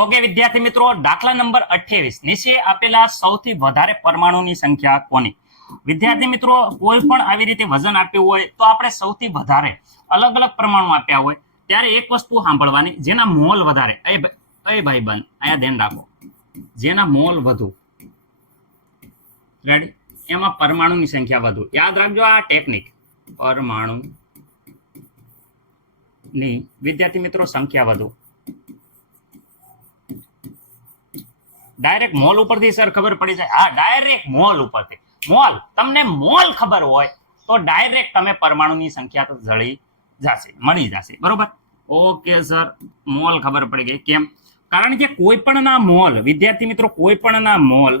Okay વિદ્યાર્થી મિત્રો, દાખલા નંબર 28 નીચે આપેલા સૌથી વધારે પરમાણુની સંખ્યા કોની? વિદ્યાર્થી મિત્રો, કોઈ પણ આવી રીતે વજન આપ્યું હોય તો આપણે સૌથી વધારે અલગ અલગ પરમાણુ આપ્યા હોય ત્યારે એક વસ્તુ સાંભળવાની, જેના મોલ વધારે, એ ભાઈબંધ અહીંયા ધ્યાન રાખો, જેના મોલ વધુ, રેડી, એમાં પરમાણુની સંખ્યા વધુ. યાદ રાખજો આ ટેકનિક, પરમાણુ ની વિદ્યાર્થી મિત્રો સંખ્યા વધુ. ડાયરેક્ટ મોલ ઉપરથી સર ખબર પડી જાય? હા, ડાયરેક્ટ મોલ ઉપરથી. મોલ, તમને મોલ ખબર હોય તો ડાયરેક્ટ તમે પરમાણુની સંખ્યા તો મળી જશે. બરોબર? ઓકે સર, મોલ ખબર પડી ગઈ. કેમ? કારણ કે કોઈ પણના મોલ, વિદ્યાર્થી મિત્રો, કોઈ પણના મોલ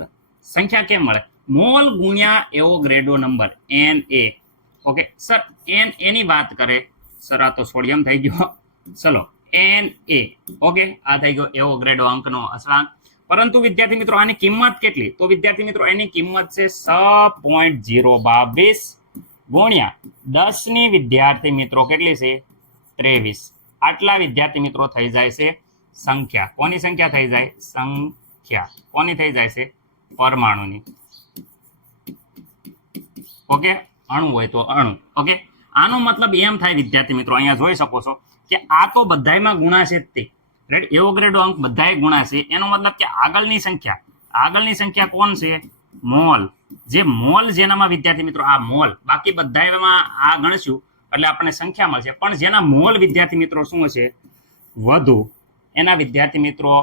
સંખ્યા કેમ મળે? મોલ ગુણ્યા એવોગ્રેડો નંબર Na. ઓકે સર, એની વાત કરે સર, આ તો સોડિયમ થઈ ગયો. ચલો, Na. ઓકે, આ થઈ ગયો એવોગ્રેડો અંકનો અચળાંક. પરંતુ વિદ્યાર્થી મિત્રો આની કિંમત કેટલી? તો વિદ્યાર્થી મિત્રો એની કિંમત છે 6.022 ગુણ્યા 10 ની વિદ્યાર્થી મિત્રો કેટલી છે? 23. આટલા વિદ્યાર્થી મિત્રો થઈ જાય છે સંખ્યા. કોની સંખ્યા થઈ જાય? સંખ્યા કોની થઈ જાય છે? પરમાણુની. ઓકે, અણુ હોય તો અણુ. ઓકે, આનો મતલબ એમ થાય વિદ્યાર્થી મિત્રો, અહીંયા જોઈ શકો છો કે આ તો બધાયમાં ગુણાશે જ તે, રાઈટ? એવોગ્રેડો અંક બધાય ગુણાશે. એનો મતલબ કે આગળની સંખ્યા કોણ છે? મોલ. જે મોલ જેનામાં વિદ્યાર્થી મિત્રો આ મોલ, બાકી બધાયમાં આ ગણશું એટલે આપણને સંખ્યા મળશે, પણ જેના મોલ વિદ્યાર્થી મિત્રો શું હશે? વધુ, એના વિદ્યાર્થી મિત્રો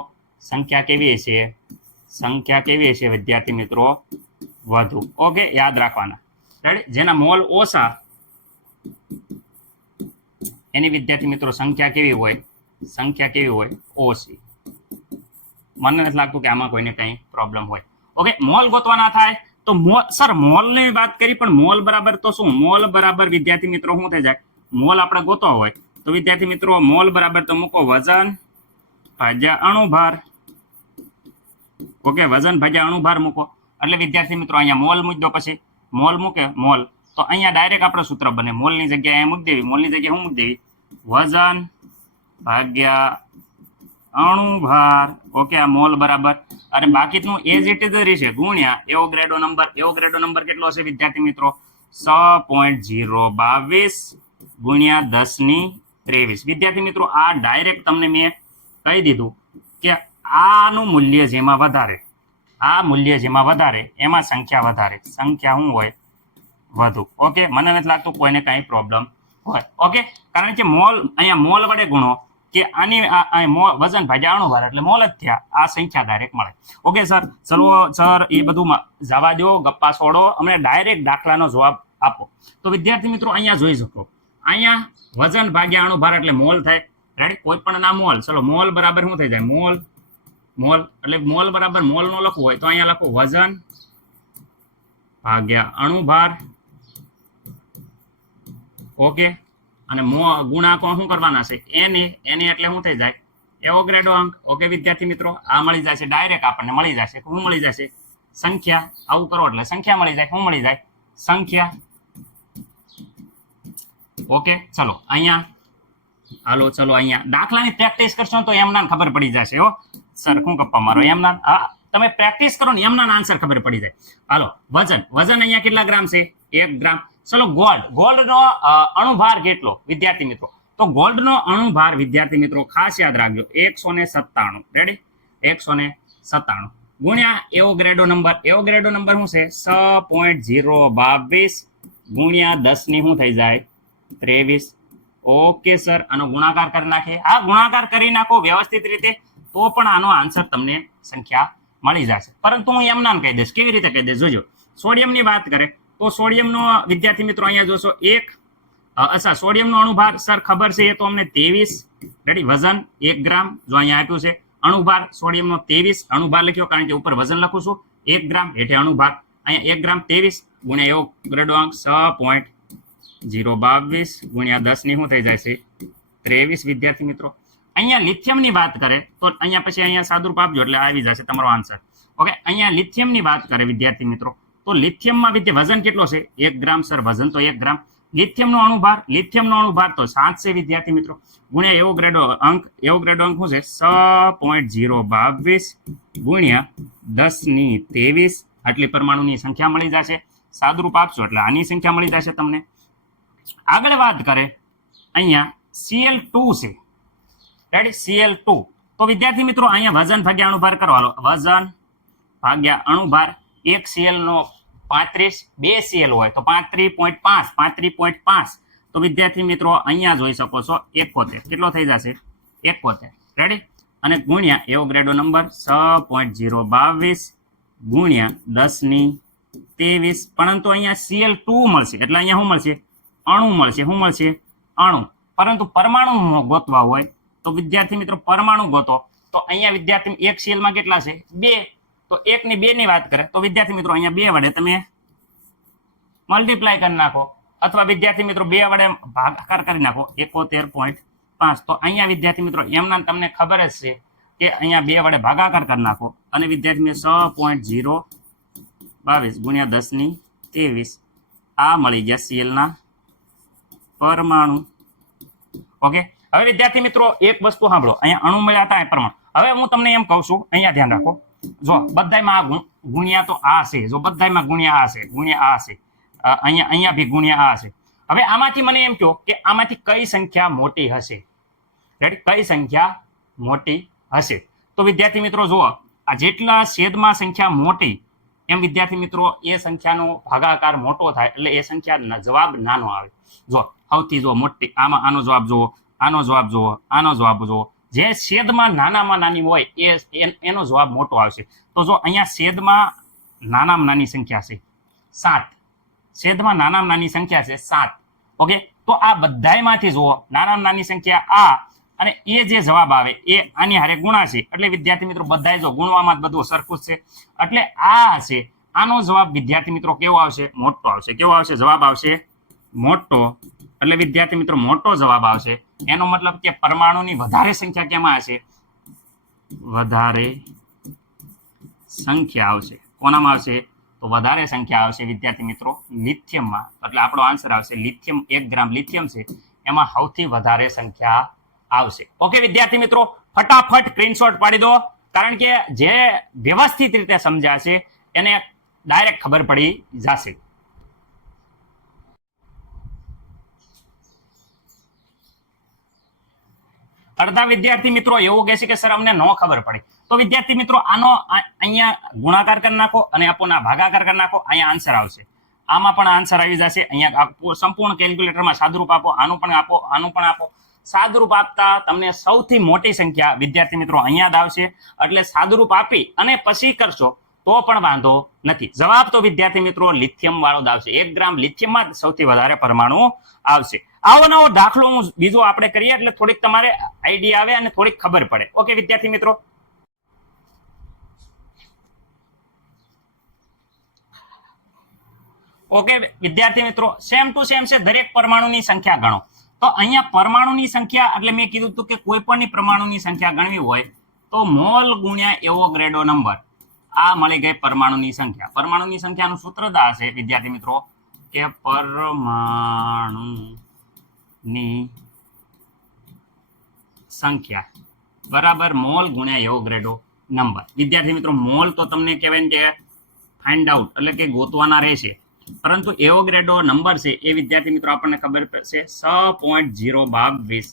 સંખ્યા કેવી હશે? સંખ્યા કેવી હશે વિદ્યાર્થી મિત્રો? વધુ. ઓકે, યાદ રાખવાના, રાઈટ? જેના મોલ ઓછા એની વિદ્યાર્થી મિત્રો સંખ્યા કેવી હોય? સંખ્યા કેવી હોય? ઓછી. મને નથી લાગતું કે આમાં કોઈને કંઈ પ્રોબ્લેમ હોય. ઓકે, મોલ ગોતવાના થાય તો સર મોલની વાત કરી, પણ મોલ બરાબર તો શું? મોલ બરાબર વિદ્યાર્થી મિત્રો શું થઈ જાય? મોલ આપણે ગોતવા હોય તો વિદ્યાર્થી મિત્રો મોલ બરાબર તો મૂકો વજન ભાગ્યા અણુભાર. ઓકે, વજન ભાગ્યા અણુભાર મૂકો એટલે વિદ્યાર્થી મિત્રો અહીંયા મોલ મૂકી દો. પછી મોલ મૂકે મોલ, તો અહીંયા ડાયરેક્ટ આપણે સૂત્ર બને. મોલની જગ્યાએ અહીંયા મૂકી દેવી. મોલની જગ્યાએ શું મૂકી દેવી? વજન ભાગ્યા અણુભાર. ઓકે, આ મોલ બરાબર, અને બાકીનું એઝ ઇટ ઇઝ રહેશે ગુણ્યા એવોગ્રેડો નંબર. એવોગ્રેડો નંબર કેટલો હશે વિદ્યાર્થી મિત્રો? 6.022 ગુણ્યા 10 ની 23. વિદ્યાર્થી મિત્રો આ ડાયરેક્ટ તમને મેં કહી દીધું કે આનું મૂલ્ય જેમાં વધારે, આ મૂલ્ય જેમાં વધારે એમાં સંખ્યા વધારે. સંખ્યા શું હોય? વધુ. ઓકે, મને નથી લાગતું કોઈને કાંઈ પ્રોબ્લેમ હોય. ઓકે, કારણ કે મોલ, અહીંયા મોલ વડે ગુણો કે આની વજન ભાગ્યા અણુભાર એટલે મોલ જ થયા. આ સંખ્યા ડાયરેક્ટ મળે. ઓકે સર, ચલો સર એ બધું જવા દો, ગપ્પા છોડો, અમને ડાયરેક્ટ દાખલાનો જવાબ આપો. તો વિદ્યાર્થી મિત્રો અહીંયા જોઈ શકો, અહીંયા વજન ભાગ્યા અણુભાર એટલે મોલ થાય, રાઈટ? કોઈ પણ ના મોલ. ચલો, મોલ બરાબર શું થઈ જાય? મોલ એટલે મોલ બરાબર મોલ નો લખવું હોય તો અહીંયા લખો વજન ભાગ્યા અણુભાર. ઓકે, અને ગુણાંકો શું કરવાના છે? એને એટલે શું થઈ જાય? એવોગ્રેડો અંક. ઓકે વિદ્યાર્થી મિત્રો, આ મળી જશે ડાયરેક્ટ, આપણને મળી જશે. શું મળી જશે? સંખ્યા. આવું કરો એટલે સંખ્યા મળી જાય. શું મળી જાય? સંખ્યા. ઓકે, ચલો અહીંયા હાલો, ચલો અહીંયા દાખલાની પ્રેક્ટિસ કરશો તો એમના ખબર પડી જશે. હો સર, શું ગપ્પા મારો? એમના, હા, તમે પ્રેક્ટિસ કરો ને એમના આન્સર ખબર પડી જાય. હાલો, વજન અહીંયા કેટલા ગ્રામ છે? 1 ગ્રામ. ચલો, ગોલ્ડનો અણુભાર કેટલો વિદ્યાર્થી મિત્રો? તો ગોલ્ડનો અણુભાર વિદ્યાર્થી મિત્રો ખાસ યાદ રાખજો 197. રેડી? 197 ગુણ્યા એવોગ્રેડો નંબર. એવોગ્રેડો નંબર શું છે? 6.022 ગુણ્યા 10 ની શું થઈ જાય? 23. ઓકે સર, આનો ગુણાકાર કરી નાખીએ. આ ગુણાકાર કરી નાખો વ્યવસ્થિત રીતે તો પણ આનો આન્સર તમને સંખ્યા મળી જશે. પરંતુ હું એમ નામ કહી દઈશ. કેવી રીતે કહી દઈશ? જોજો, સોડિયમની વાત કરે તો સોડિયમનો વિદ્યાર્થી મિત્રો અહીંયા જોશો સોડિયમનો અણુભાર સર ખબર છે, એ તો અમને 23. રેડી? વજન 1 ગ્રામ જો અહીંયા આપ્યું છે. અણુભાર સોડિયમનો 23. અણુભાર લખ્યો કારણ કે ઉપર વજન લખું છું. 1 ગ્રામ હેઠે અણુભાર. અહીંયા 1 ગ્રામ 23 ગુણ્યા એવોગ્રેડો અંક 6.022 ગુણ્યા 10 ની શું થઈ જાય છે? 23 વિદ્યાર્થી મિત્રો. અહીંયા લિથિયમની વાત કરે તો અહીંયા પછી અહીંયા સાદુરૂપ આપજો એટલે આવી જશે તમારો આન્સર. ઓકે, અહીંયા લિથિયમની વાત કરે વિદ્યાર્થી મિત્રો તો લિથિયમમાં વજન કેટલો છે? 1 ગ્રામ સર, વજન તો 1 ગ્રામ. લિથિયમનો અણુભાર તો 7 છે વિદ્યાર્થી મિત્રો, ગુણ્યા એવોગ્રેડો અંક શું છે 6.022 ગુણ્યા 10⁻23 આટલી પરમાણુની સંખ્યા મળી જશે. સાદુરૂપ આપશો એટલે આની સંખ્યા મળી જશે તમને. આગળ વાત કરે અહીંયા Cl2 છે, રેડી, Cl2. તો વિદ્યાર્થી મિત્રો અહીંયા વજન ભાગ્યા અણુભાર કરો, હાલો વજન ભાગ્યા અણુભાર. 1 Cl નો 35, 2 Cl હોય તો 35.5. તો વિદ્યાર્થી મિત્રો અહીંયા જોઈ શકો છો 71, કેટલો થઈ જશે 71, રેડી, અને ગુણ્યા એવોગ્રેડો નંબર 6.022 ગુણ્યા 10⁻23. પરંતુ અહીંયા Cl2 મળશે એટલે અહીંયા શું મળશે, અણુ મળશે, અણુ. પરંતુ પરમાણુ ગોતવા હોય તો વિદ્યાર્થી મિત્રો પરમાણુ ગોતો તો અહીંયા વિદ્યાર્થી 1 Cl માં કેટલા છે 2, તો 1 ની 2 ની વાત કરે તો વિદ્યાર્થી મિત્રો અહીંયા 2 વડે તમે મલ્ટીપ્લાય કરી નાખો, અથવા વિદ્યાર્થી મિત્રો 2 વડે ભાગાકાર કરી નાખો 71.5. તો અહીંયા વિદ્યાર્થી મિત્રો એમના તમને ખબર જ છે કે અહીંયા 2 વડે ભાગાકાર કરી નાખો અને વિદ્યાર્થી 6.022 ગુણ્યા 10⁻23 આ મળી ગયા Cl ના પરમાણુ. ઓકે, હવે વિદ્યાર્થી મિત્રો એક વસ્તુ સાંભળો, અહીંયા અણુ મળ્યા હતા પરમાણુ. હવે હું તમને એમ કહું છું, અહીંયા ધ્યાન રાખો, જો બધાયમાં ગુણ્યા તો આ છે, જો બધાયમાં ગુણ્યા આ છે, અહીંયા બી ગુણ્યા આ છે. હવે આમાંથી મને એમ કહો કે આમાંથી કઈ સંખ્યા મોટી હશે, રેડી, કઈ સંખ્યા મોટી હશે. તો વિદ્યાર્થી મિત્રો જુઓ, આ જેટલા છેદમાં સંખ્યા મોટી એમ વિદ્યાર્થી મિત્રો એ સંખ્યાનો ભાગાકાર મોટો થાય એટલે એ સંખ્યા જવાબ નાનો આવે. જો સૌથી જો મોટી આમાં આનો જવાબ જુઓ, આનો જવાબ જુઓ, આનો જવાબ જુઓ. જે છેદમાં નાનામાં નાની હોય એનો જવાબ મોટો આવશે. તો જો અહીંયા છેદમાં નાનામાં નાની સંખ્યા છે 7, છેદમાં નાનામાં નાની સંખ્યા છે 7. ઓકે, તો આ બધાયમાંથી જુઓ નાનામાં નાની સંખ્યા આ, અને એ જે જવાબ આવે એ આની હારે ગુણાશે. એટલે વિદ્યાર્થી મિત્રો બધાય જો ગુણવામાં જ બધું સરખું છે, એટલે આ હશે. આનો જવાબ વિદ્યાર્થી મિત્રો કેવો આવશે, મોટો આવશે. કેવો આવશે, જવાબ આવશે મોટો. એટલે વિદ્યાર્થી મિત્રો મોટો જવાબ આવશે. એનો મતલબ કે પરમાણુની વધારે સંખ્યા કેમાં હશે, વધારે સંખ્યા આવશે. કોનામાં આવશે, તો વધારે સંખ્યા આવશે વિદ્યાર્થી મિત્રો લિથિયમમાં. એટલે આપણો આન્સર આવશે લિથિયમ. 1 ગ્રામ લિથિયમ છે એમાં સૌથી વધારે સંખ્યા આવશે. ઓકે વિદ્યાર્થી મિત્રો, ફટાફટ સ્ક્રીનશોટ પાડી દો, કારણ કે જે વ્યવસ્થિત રીતે સમજાશે એને ડાયરેક્ટ ખબર પડી જશે. અડધા વિદ્યાર્થી મિત્રો એવું કહે છે કે સર અમને ન ખબર પડે. તો વિદ્યાર્થી મિત્રો આનો અહીંયા ગુણાકાર કરી નાખો અને આપોના ભાગાકાર કરી નાખો, અહીંયા આન્સર આવશે. આમાં પણ આન્સર આવી જશે. અહીંયા સંપૂર્ણ કેલ્ક્યુલેટરમાં સાદુરૂપ આપો, આનું પણ આપો, આનું પણ આપો. સાદુરૂપ આપતા તમને સૌથી મોટી સંખ્યા વિદ્યાર્થી મિત્રો અહીંયા જ આવશે. એટલે સાદુરૂપ આપી અને પછી કરશો તો પણ વાંધો નથી. જવાબ તો વિદ્યાર્થી મિત્રો લિથિયમ વાળો જ આવશે. 1 ગ્રામ લિથિયમમાં સૌથી વધારે પરમાણુ આવશે. આવો નવો દાખલો હું બીજો આપણે કરીએ એટલે થોડીક તમારે આઈડિયા આવે અને થોડીક ખબર પડે. ઓકે વિદ્યાર્થી મિત્રો, ઓકે વિદ્યાર્થી મિત્રો, સેમ ટુ સેમ છે. દરેક પરમાણુની સંખ્યા ગણો. તો અહીંયા પરમાણુની સંખ્યા એટલે મેં કીધું હતું કે કોઈ પણની પરમાણુની સંખ્યા ગણવી હોય તો મોલ ગુણ્યા એવોગ્રેડો નંબર, આ મળી ગઈ પરમાણુની સંખ્યા. પરમાણુની સંખ્યાનું સૂત્ર હશે વિદ્યાર્થી મિત્રો કે પરમાણુની સંખ્યા બરાબર મોલ ગુણ્યા એવોગ્રેડો નંબર. વિદ્યાર્થી મિત્રો મોલ તો તમને કહેવાય ને કે ફાઇન્ડ આઉટ એટલે કે ગોતવાના રહેશે, પરંતુ એવોગ્રેડો નંબર છે એ વિદ્યાર્થી મિત્રો આપણને ખબર છે 6.022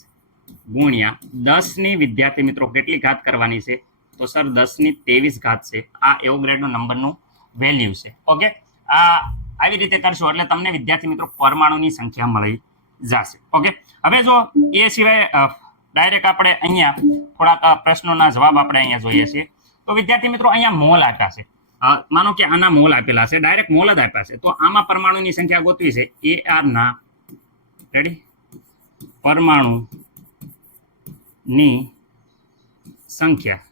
ગુણ્યા 10 વિદ્યાર્થી મિત્રો કેટલી ઘાત કરવાની છે, તો સર 10⁻23 ઘાત છે. આ એવોગ્રેડો નંબરનું વેલ્યુ છે. ઓકે, આવી રીતે કરશો એટલે તમને વિદ્યાર્થી મિત્રો પરમાણુની સંખ્યા મળી જશે. ઓકે, હવે જો એ સિવાય ડાયરેક્ટ આપણે અહીંયા થોડાક પ્રશ્નોના જવાબ આપણે અહીંયા જોઈએ છીએ. તો વિદ્યાર્થી મિત્રો અહીંયા મોલ આપ્યા છે. માનો કે આના મોલ આપેલા છે, ડાયરેક્ટ મોલ જ આપ્યા છે. તો આમાં પરમાણુની સંખ્યા ગોતવી છે. AR ના રેડી પરમાણુની સંખ્યા.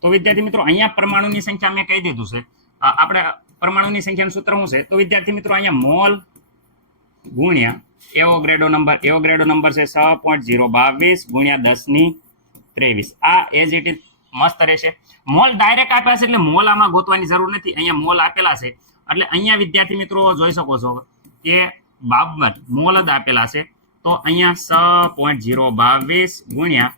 તો વિદ્યાર્થી મિત્રો અહીંયા પરમાણુની સંખ્યા મેં કહી દીધું છે. આપણે પરમાણુની સંખ્યાનું સૂત્ર શું છે, તો વિદ્યાર્થી મિત્રો અહીંયા મોલ ગુણ્યા એવોગ્રેડો નંબર. એવોગ્રેડો નંબર છે 6.022 ગુણ્યા 10⁻23. આ એઝ ઇટ ઇઝ મસ્ત રહેશે. મોલ ડાયરેક્ટ આપ્યા છે એટલે મોલ આમાં ગોતવાની જરૂર નથી. અહીંયા મોલ આપેલા છે એટલે અહીંયા વિદ્યાર્થી મિત્રો જોઈ શકો છો કે 52 મોલ જ આપેલા છે, તો અહીંયા 6.022 ગુણ્યા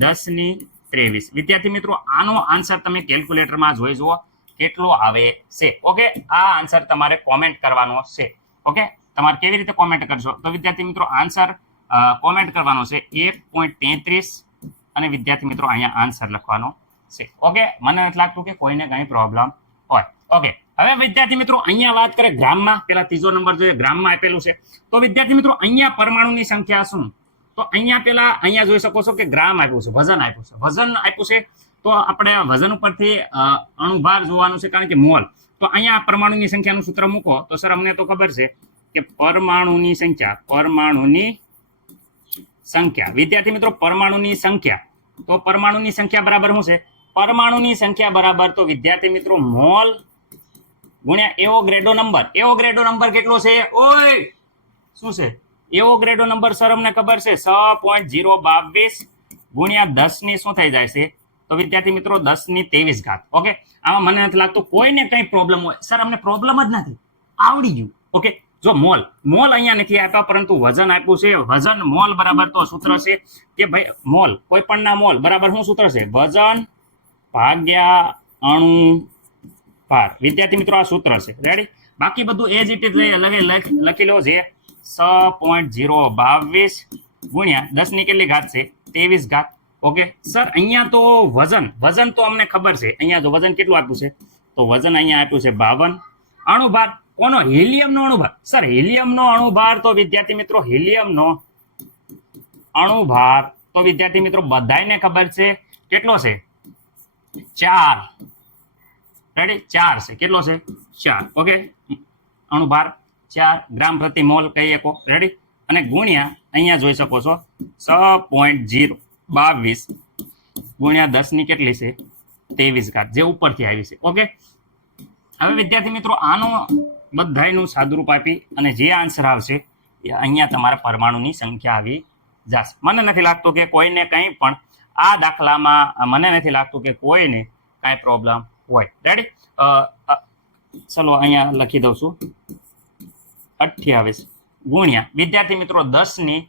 10^23. વિદ્યાર્થી મિત્રો આનો આન્સર તમે કેલ્ક્યુલેટરમાં જોઈ જુઓ કેટલો આવે છે. ઓકે, આ આન્સર તમારે કોમેન્ટ કરવાનો છે. ઓકે, તમારે કેવી રીતે કોમેન્ટ કરશો? તો વિદ્યાર્થી મિત્રો આન્સર કોમેન્ટ કરવાનો છે 1.33 અને વિદ્યાર્થી મિત્રો અહીંયા આન્સર લખવાનો છે. ઓકે, મને નથી લાગતું કે કોઈને કંઈ પ્રોબ્લેમ હોય. ઓકે, હવે વિદ્યાર્થી મિત્રો અહીંયા વાત કરીએ ગ્રામમાં. પેલા ત્રીજો નંબર જોઈએ ગ્રામમાં આપેલું છે. તો વિદ્યાર્થી મિત્રો અહીંયા પરમાણુની સંખ્યા શું? તો અહીંયા જોઈ શકો છો કે ગ્રામ આપ્યું છે, વજન આપ્યું છે. વજન આપ્યું છે તો આપણે વજન ઉપરથી અણુભાર જોવાનું છે, કારણ કે મોલ. તો અહીંયા પરમાણુની સંખ્યાનું સૂત્ર મૂકો તો સર અમને તો ખબર છે કે પરમાણુની સંખ્યા વિદ્યાર્થી મિત્રો પરમાણુની સંખ્યા. તો પરમાણુની સંખ્યા બરાબર શું છે? પરમાણુની સંખ્યા બરાબર તો વિદ્યાર્થી મિત્રો મોલ ગુણ્યા એવોગ્રેડો નંબર. એવોગ્રેડો નંબર કેટલો છે? ઓય શું છે એવોગ્રેડો નંબર? સર અમને ખબર છે 6.022 ગુણ્યા 10 શું થઈ જાય છે? તો વિદ્યાર્થી મિત્રો 10^23. ઓકે, આમાં મને નથી લાગતું કોઈને કંઈ પ્રોબ્લેમ હોય. સર અમને પ્રોબ્લેમ જ નથી, આવડી ગયું. ઓકે, જો મોલ અહીંયા નથી આપ્યા, પરંતુ વજન આપ્યું છે. વજન મોલ બરાબર તો સૂત્ર છે કે ભાઈ મોલ કોઈ પણના મોલ બરાબર શું સૂત્ર છે? વજન ભાગ્યા અણુ ભાર. વિદ્યાર્થી મિત્રો આ સૂત્ર છે. રેડી? બાકી બધું એ જ ઇટ લખી લો છે 6.022 ગુણ્યા 10 કેટલી ઘાત છે? 23. ઓકે સર અહીંયા તો વજન તો અમને ખબર છે. અહીંયા જો વજન કેટલું આપ્યું છે? તો વજન અહીંયા આપ્યું છે 52. અણુભાર કોનો? હિલિયમનો અણુભાર. સર હિલિયમનો અણુભાર તો વિદ્યાર્થી મિત્રો વિદ્યાર્થી મિત્રો બધાને ખબર છે કેટલો છે? 4. રેડી? 4 છે. કેટલો છે? 4. ઓકે, અણુભાર 4 ગ્રામ પ્રતિ મોલ કહી શકો. રેડી? અને ગુણ્યા અહીંયા જોઈ શકો છો 6.022 ગુણ્યા 10 કેટલી છે? 23, જે ઉપરથી આવી છે. ઓકે, હવે વિદ્યાર્થી મિત્રો આનો બધાનું સાદુરૂપ આપી અને જે આન્સર આવશે એ અહીંયા તમારા પરમાણુની સંખ્યા આવી જશે. મને નથી લાગતું કે કોઈને કંઈ પણ આ દાખલામાં મને નથી લાગતું કે કોઈને કાંઈ પ્રોબ્લેમ હોય. રેડી? ચલો અહીંયા લખી દઉં છું 28 ગુણ્યા વિદ્યાર્થી મિત્રો 10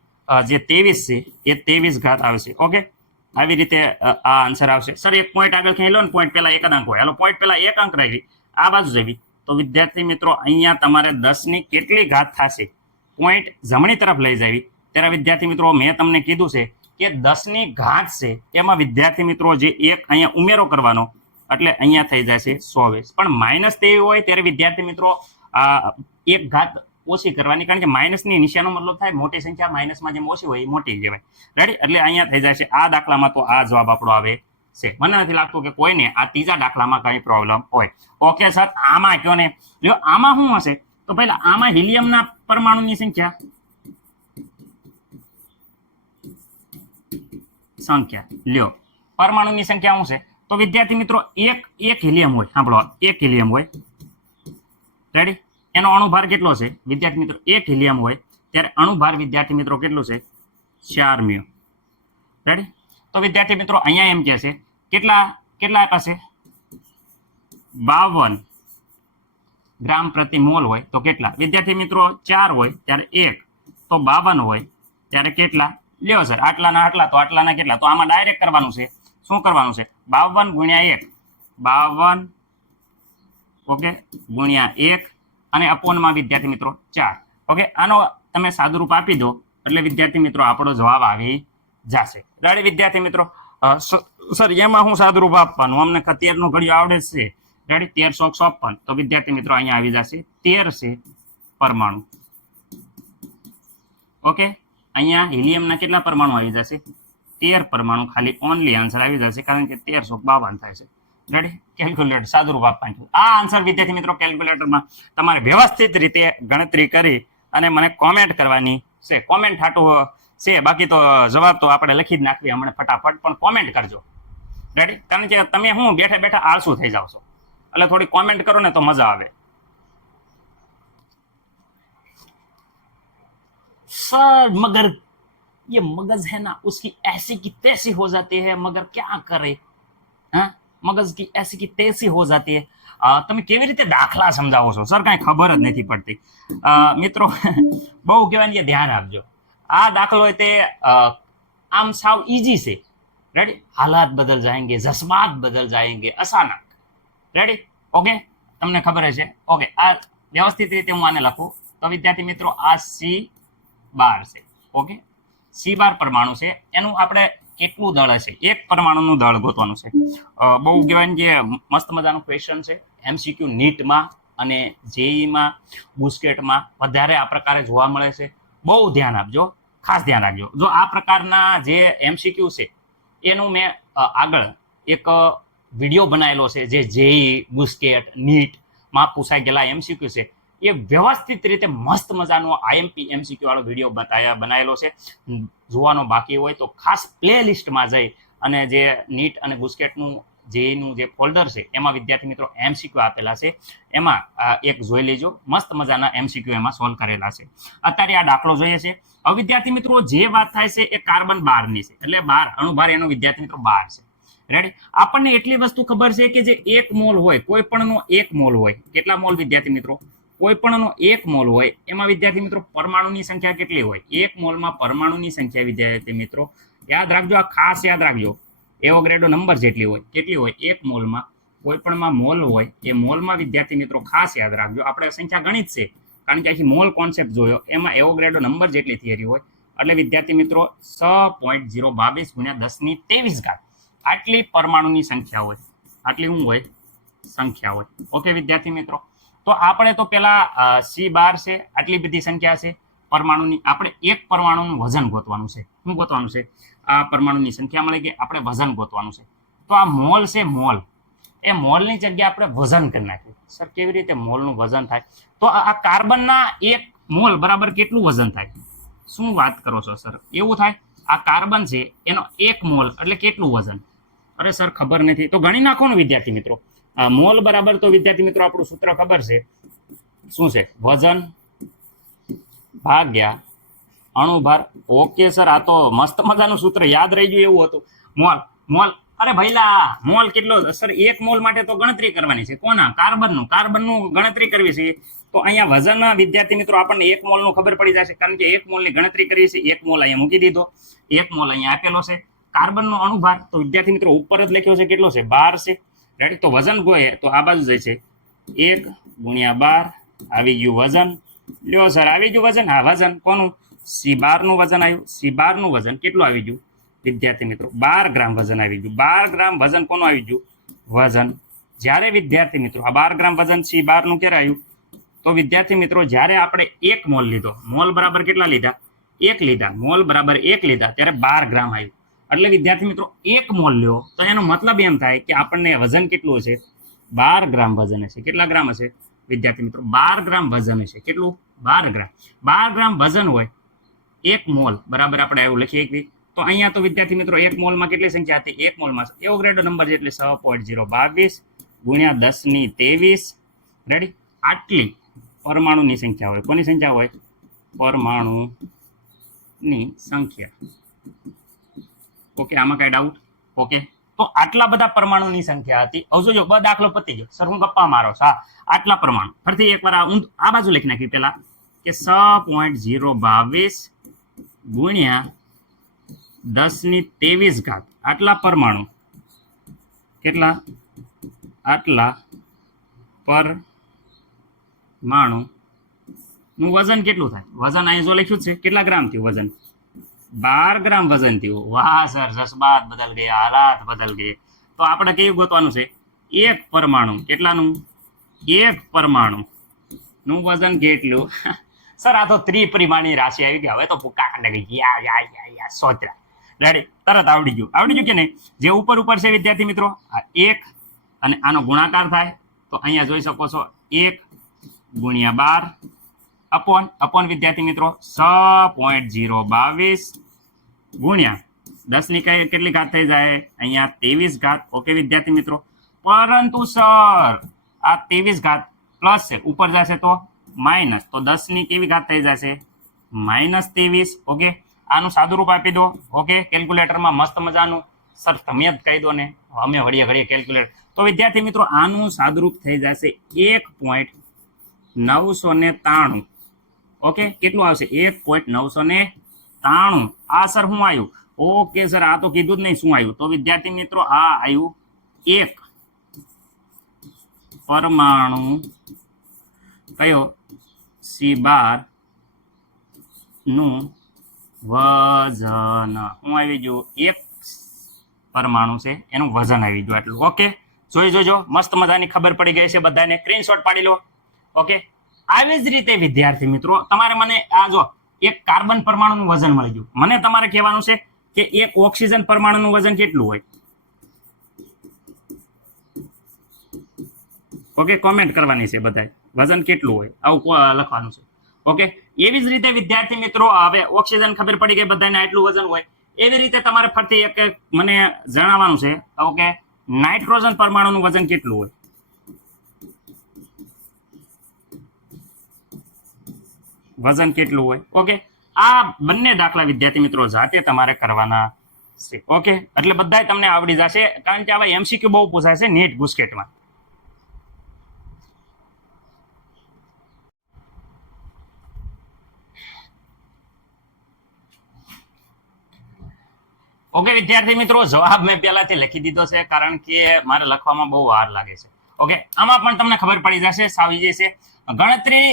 જે 23 છે એ 23 આવશે. ઓકે, આવી રીતે આ આન્સર આવશે. સર એક પોઈન્ટ આગળ ખેંચી લો ને, પોઈન્ટ પહેલા એક જ અંક હોય. હાલો, પોઈન્ટ પહેલા એક અંક રહી આ બાજુ જવી તો વિદ્યાર્થી મિત્રો અહીંયા તમારે 10 કેટલી ઘાત થશે? પોઈન્ટ જમણી તરફ લઈ જવી. ત્યારે વિદ્યાર્થી મિત્રો મેં તમને કીધું છે કે 10 ઘાત છે એમાં વિદ્યાર્થી મિત્રો જે એક અહીંયા ઉમેરો કરવાનો, એટલે અહીંયા થઈ જશે 24. પણ માઇનસ તેવી હોય ત્યારે વિદ્યાર્થી મિત્રો એક ઘાત ઓછી કરવાની, કારણ કે માઇનસની નિશાનો મતલબ થાય મોટી સંખ્યા માઇનસમાં જેમ ઓછી હોય એ મોટી કહેવાય. રેડી? એટલે અહીંયા થઈ જશે આ દાખલામાં તો આ જવાબ આપણો આવે છે. મને નથી લાગતું કે કોઈને આ ત્રીજા દાખલામાં કંઈ પ્રોબ્લેમ હોય. ઓકે સર, આમાં કયો ને લ્યો, આમાં શું હશે? તો પહેલા આમાં હિલિયમના પરમાણુની સંખ્યા લ્યો. પરમાણુની સંખ્યા શું છે? તો વિદ્યાર્થી મિત્રો એક હિલિયમ હોય. સાંભળો, એક હિલિયમ હોય. રેડી? એનો અણુભાર કેટલો છે? વિદ્યાર્થી મિત્રો એક હિલિયમ હોય ત્યારે અણુભાર વિદ્યાર્થી મિત્રો કેટલું છે? 4 મ્યુ. રેડી? તો વિદ્યાર્થી મિત્રો અહીંયા એમ કહે છે કેટલા આપ્યા છે? 52 ગ્રામ પ્રતિ મોલ હોય તો કેટલા? વિદ્યાર્થી મિત્રો 4 હોય ત્યારે 1, તો 52 હોય ત્યારે કેટલા? લ્યો સર, આટલાના આટલા તો આટલાના કેટલા? તો આમાં ડાયરેક્ટ કરવાનું છે. શું કરવાનું છે? 52 ગુણ્યા 1, 52 ઓકે ગુણ્યા 1 અને અપોનમાં વિદ્યાર્થી મિત્રો 4. ઓકે, આનો તમે સાદુરૂપ આપી દો એટલે વિદ્યાર્થી મિત્રો આપણો જવાબ આવી જશે. રેડી વિદ્યાર્થી મિત્રો? સર એમાં હું સાદુરૂપ આપવાનું? અમને 13 નું ઘડિયું આવડે છે. રેડી? 1356. તો વિદ્યાર્થી મિત્રો અહીંયા આવી જશે 13 છે પરમાણુ. ઓકે, અહીંયા હિલિયમના કેટલા પરમાણુ આવી જશે? 13 પરમાણુ. ખાલી ઓનલી આન્સર આવી જશે કારણ કે 1352 થાય છે. રેડી? કેલ્ક્યુલેટર સાદુરૂપ આપવાનું. આ આન્સર વિદ્યાર્થી મિત્રો કેલ્ક્યુલેટરમાં તમારે વ્યવસ્થિત રીતે ગણતરી કરી અને મને કોમેન્ટ કરવાની છે. કોમેન્ટ હાટું છે, બાકી તો જવાબ તો આપણે લખી જ નાખવી હમણાં ફટાફટ, પણ કોમેન્ટ કરજો. રેડી? કારણ કે તમે હું બેઠા બેઠા આળસુ થઈ જાવ છો, એટલે થોડી કોમેન્ટ કરો ને તો મજા આવે. सर मगर ये मगज है ना उसकी ऐसी की तैसी हो जाती है, मगर क्या करे. हाँ, मगज की ऐसी की तैसी हो जाती है। તમે કેવી રીતે દાખલા સમજાવો છો સર, કાંઈ ખબર જ નથી પડતી। મિત્રો બહુ કહેવાય ધ્યાન આપજો। આ દાખલો હોય તે આમ સાવ ઈજી છે। रेडी, हालात बदल जाएंगे, जज्बात बदल जाएंगे अचानक। रेडी, ओके, તમને ખબર હશે। ઓકે, આ વ્યવસ્થિત રીતે હું આને લખું તો વિદ્યાર્થી મિત્રો આ C12 છે। ઓકે, C12 પરમાણુ છે, એનું આપણે કેટલું દળ હશે, એક પરમાણુનું દળ ગોતવાનું છે। બહુ કહેવાય કે મસ્ત મજાનું ક્વેશ્ચન છે, MCQ નીટમાં અને જેઈમાં ગુસ્કેટમાં વધારે આ પ્રકારે જોવા મળે છે। બહુ ધ્યાન આપજો, ખાસ ધ્યાન રાખજો। જો આ પ્રકારના જે MCQ છે એનું મેં આગળ એક વિડીયો બનાવેલો છે, જે જેઈ ગુસ્કેટ નીટમાં પૂછાઈ ગયેલા MCQ છે એ વ્યવસ્થિત રીતે મસ્ત મજાનો IMP MCQ વાળો વિડીયો બનાવેલો છે। જોવાનો બાકી હોય તો ખાસ પ્લે લિસ્ટમાં જઈ અને જે નીટ અને ગુસ્કેટનું જેઈનું જે ફોલ્ડર છે એમાં વિદ્યાર્થી મિત્રો MCQ આપેલા છે, એમાં એક જોઈ લેજો। મસ્ત મજાના MCQ એમાં સોલ્વ કરેલા છે। અત્યારે આ દાખલો જોઈએ છે। હવે વિદ્યાર્થી મિત્રો જે વાત થાય છે એ કાર્બન 12 ની છે, એટલે 12 અણુભાર એનો વિદ્યાર્થી મિત્રો 12 છે। રેડી, આપણને એટલી વસ્તુ ખબર છે કે જે 1 મોલ હોય, કોઈ પણનો 1 મોલ હોય, કેટલા મોલ વિદ્યાર્થી મિત્રો, કોઈ પણનો 1 મોલ હોય એમાં વિદ્યાર્થી મિત્રો પરમાણુની સંખ્યા કેટલી હોય, 1 મોલમાં પરમાણુની સંખ્યા વિદ્યાર્થી મિત્રો યાદ રાખજો, આ ખાસ યાદ રાખજો, એવોગ્રેડો નંબર જેટલી હોય, કેટલી હોય, 1 મોલમાં કોઈ પણમાં મોલ હોય એ મોલમાં વિદ્યાર્થી મિત્રો ખાસ યાદ રાખજો। આપણે સંખ્યા ગણિત છે કારણ કે આખી મોલ કોન્સેપ્ટ જોયો, એમાં એવોગ્રેડો નંબર જેટલી થિયરી હોય એટલે વિદ્યાર્થી મિત્રો 6.022 ગુણ્યા 10⁻23 આટલી પરમાણુની સંખ્યા હોય, આટલી શું હોય, સંખ્યા હોય। ઓકે વિદ્યાર્થી મિત્રો, તો આપણે તો પેલા C12 છે, આટલી બધી સંખ્યા છે પરમાણુની, આપણે એક પરમાણુનું વજન ગોતવાનું છે। શું ગોતવાનું છે, આ પરમાણુની સંખ્યા મળી ગઈ, આપણે વજન ગોતવાનું છે। તો આ મોલ છે, મોલ, એ મોલની જગ્યાએ આપણે વજન કરી નાખ્યું। સર કેવી રીતે મોલનું વજન થાય, તો આ કાર્બનના 1 મોલ બરાબર કેટલું વજન થાય, શું વાત કરો છો સર, એવું થાય, આ કાર્બન છે એનો 1 મોલ એટલે કેટલું વજન, અરે સર ખબર નથી, તો ગણી નાખો ને વિદ્યાર્થી મિત્રો। મોલ બરાબર તો વિદ્યાર્થી મિત્રો આપણું સૂત્ર ખબર છે, શું છે, વજન ભાગ્યા અણુભાર। ઓકે સર, આ તો મસ્ત મજાનું સૂત્ર યાદ રહી ગયું એવું હતું। મોલ, મોલ, અરે ભઈલા મોલ કેટલો સર, 1 મોલ માટે તો ગણતરી કરવાની છે, કોના, કાર્બનનું ગણતરી કરવી છે। તો અહીંયા વજન વિદ્યાર્થી મિત્રો આપણને 1 મોલનું ખબર પડી જશે કારણ કે 1 મોલની ગણતરી કરી છે, 1 મોલ અહીંયા મૂકી દીધો, 1 મોલ અહીંયા આપેલો છે। કાર્બનનો અણુભાર તો વિદ્યાર્થી મિત્રો ઉપર જ લખ્યો છે, કેટલો છે, 12 છે। રેડી, તો વજન ગોએ તો આ બાજુ જાય છે 1 ગુણ્યા 12 આવી ગયું વજન। લ્યો સર આવી ગયું વજન, હા વજન કોનું, C12 નું વજન આવ્યું। C12 નું વજન કેટલું આવી ગયું વિદ્યાર્થી મિત્રો, 12 ગ્રામ વજન આવી ગયું। 12 ગ્રામ વજન કોનું આવી ગયું, વજન। જ્યારે વિદ્યાર્થી મિત્રો આ 12 ગ્રામ વજન C12 નું ક્યારે આવ્યું, તો વિદ્યાર્થી મિત્રો જ્યારે આપણે 1 મોલ લીધો, મોલ બરાબર કેટલા લીધા, 1 લીધા, મોલ બરાબર 1 લીધા ત્યારે 12 ગ્રામ આવ્યું। એટલે વિદ્યાર્થી મિત્રો 1 મોલ લ્યો તો એનો મતલબ એમ થાય કે આપણને વજન કેટલું હશે, 12 ગ્રામ વજન હશે। કેટલા ગ્રામ હશે વિદ્યાર્થી મિત્રો, 12 ગ્રામ વજન હશે, કેટલું, 12 ગ્રામ। 12 ગ્રામ વજન હોય, 1 મોલ બરાબર આપણે એવું લખીએ કે તો અહીંયા તો વિદ્યાર્થી મિત્રો 1 મોલમાં કેટલી સંખ્યા હતી, 1 મોલમાં એવોગ્રેડો નંબર એટલે 6.022 ગુણ્યા 10⁻23। રેડી, આટલી પરમાણુની સંખ્યા હોય, કોની સંખ્યા હોય, પરમાણુની સંખ્યા। ઓકે, આમાં કઈ ડાઉટ, ઓકે, તો આટલા બધા પરમાણુની સંખ્યા હતી। હવે જોજો બ દાખલો પતી ગયો, સર હું ગપ્પા મારો છું, આટલા પરમાણુ, ફરીથી એકવાર આ બાજુ લખી નાખી પેલા કે 6.022 ગુણ્યા 10⁻23 આટલા પરમાણુ, કેટલા, આટલા પરમાણુનું વજન કેટલું થાય, વજન અહીં જો લખ્યું છે કેટલા ગ્રામ થયું વજન, 12 ગ્રામ વજન થયું। વાહ સર, જज्बात બદલ ગયા, હાલાત બદલ ગયે। તો આપણે કેવું ગોતવાનું છે, એક પરમાણુ, કેટલાનું, એક પરમાણુનું વજન કેટલું। સર આ તો ત્રિપરિમાણીય રાશિ આવી ગઈ, હવે તો ભૂકા કાઢી ગઈ, યા સોચરા। રેડી, તરત આવડી ગયું કે નહીં। જે ઉપર છે વિદ્યાર્થી મિત્રો આ 1 અને આનો ગુણાકાર થાય તો અહીંયા જોઈ શકો છો 1 ગુણ્યા 12 અપોન વિદ્યાર્થી મિત્રો 6.022 ગુણ્યા 10 ની કેટલી ઘાત થઈ જાય, અહીંયા 23 ઘાત। ઓકે વિદ્યાર્થી મિત્રો, પરંતુ સર આ 23 ઘાત પ્લસ છે, ઉપર જશે તો માઇનસ, તો 10 ની કેવી ઘાત થઈ જશે, -23। ઓકે, આનું સાદું રૂપ આપી દો। ઓકે, કેલ્ક્યુલેટરમાં મસ્ત મજાનું સર તમે જ કહી દો ને, અમે ઘડીએ ઘડીએ કેલ્ક્યુલેટર. તો વિદ્યાર્થી મિત્રો આનું સાદુરૂપ થઈ જશે 1.993. ઓકે, કેટલું આવશે? 1.993. આ સર શું આવ્યું? ઓકે સર, આ તો કીધું જ નહીં શું આવ્યું. તો વિદ્યાર્થી મિત્રો આ આવ્યું એક પરમાણુ કયો? C12 નું વજન. શું આવી ગયું? એક પરમાણુ છે એનું વજન આવી ગયું આટલું. ઓકે, જોઈ જોજો, મસ્ત મજાની ખબર પડી ગઈ છે બધાને. સ્ક્રીનશોટ પાડી લો. ઓકે, આવી જ રીતે વિદ્યાર્થી મિત્રો તમારે મને આ જો એક કાર્બન પરમાણુનું વજન મળી ગયું. મને તમારે કહેવાનું છે કે એક ઓક્સિજન પરમાણુનું વજન કેટલું હોય? ઓકે, કોમેન્ટ કરવાની છે બધાય, વજન કેટલું હોય આવું લખવાનું છે. ઓકે, એવી જ રીતે વિદ્યાર્થી મિત્રો હવે ઓક્સિજન ખબર પડી ગઈ બધાને આટલું વજન હોય. એવી રીતે તમારે ફરતી એક મને જણાવવાનું છે. ઓકે, નાઇટ્રોજન પરમાણુનું વજન કેટલું હોય? વજન કેટલું હોય? ઓકે, આ બંને દાખલા વિદ્યાર્થી મિત્રો જાતે તમારે કરવાના છે. ઓકે, એટલે બધા તમને આવડી જશે, કારણ કે આવા MCQ બહુ પૂછાય છે નેટ ગુસ્કેટમાં. ઓકે વિદ્યાર્થી મિત્રો, જવાબ મેં પહેલાથી લખી દીધો છે, કારણ કે મારે લખવામાં બહુ વાર લાગે છે. ઓકે, આમાં પણ તમને ખબર પડી જશે, સાવી જશે. ગણતરી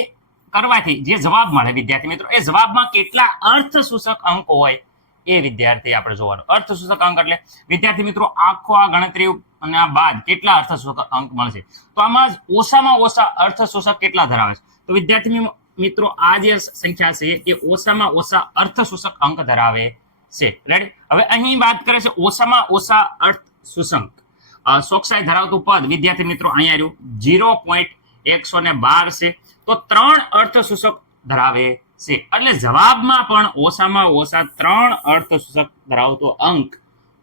કરવાથી જે જવાબ મળે વિદ્યાર્થી મિત્રો, એ જવાબમાં કેટલા અર્થસૂચક અંકો હોય એ વિદ્યાર્થી આપણે જોવાનું. અર્થસૂચક અંક એટલે વિદ્યાર્થી મિત્રો આખો આ ગણતરી અને આ બાદ કેટલા અર્થસૂચક અંક મળશે. તો આમાં ઓછામાં ઓછા અર્થસૂચક કેટલા ધરાવે છે? તો વિદ્યાર્થી મિત્રો આ જે સંખ્યા છે એ ઓછામાં ઓછા અર્થસૂચક અંક ધરાવે છે. રેડી? હવે અહીં વાત કરે છે ઓછામાં ઓછા અર્થસૂચક ચોકસાઈ ધરાવતું પદ. વિદ્યાર્થી મિત્રો અહીંયા આવ્યું 0.112 છે. તો 3 અર્થસૂચક ધરાવે છે. એટલે જવાબમાં પણ ઓછામાં ઓછા 3 અર્થસૂચક ધરાવતો અંક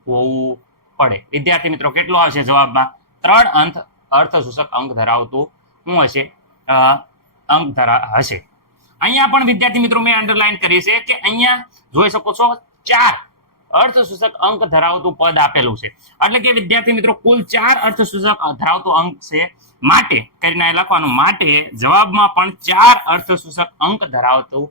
હોવું પડે. વિદ્યાર્થી મિત્રો કેટલો આવશે જવાબમાં? 3 અર્થસૂચક અંક ધરાવતું શું હશે? અંક હશે. અહીંયા પણ વિદ્યાર્થી મિત્રો મેં અંડરલાઈન કરી છે કે અહીંયા જોઈ શકો છો 4 અર્થસૂચક અંક ધરાવતું પદ આપેલું છે. એટલે કે વિદ્યાર્થી મિત્રો કુલ 4 અર્થસૂચક ધરાવતો અંક છે. માટે કરીને લખવાનું, માટે જવાબમાં પણ 4 અર્થસૂચક અંક ધરાવતું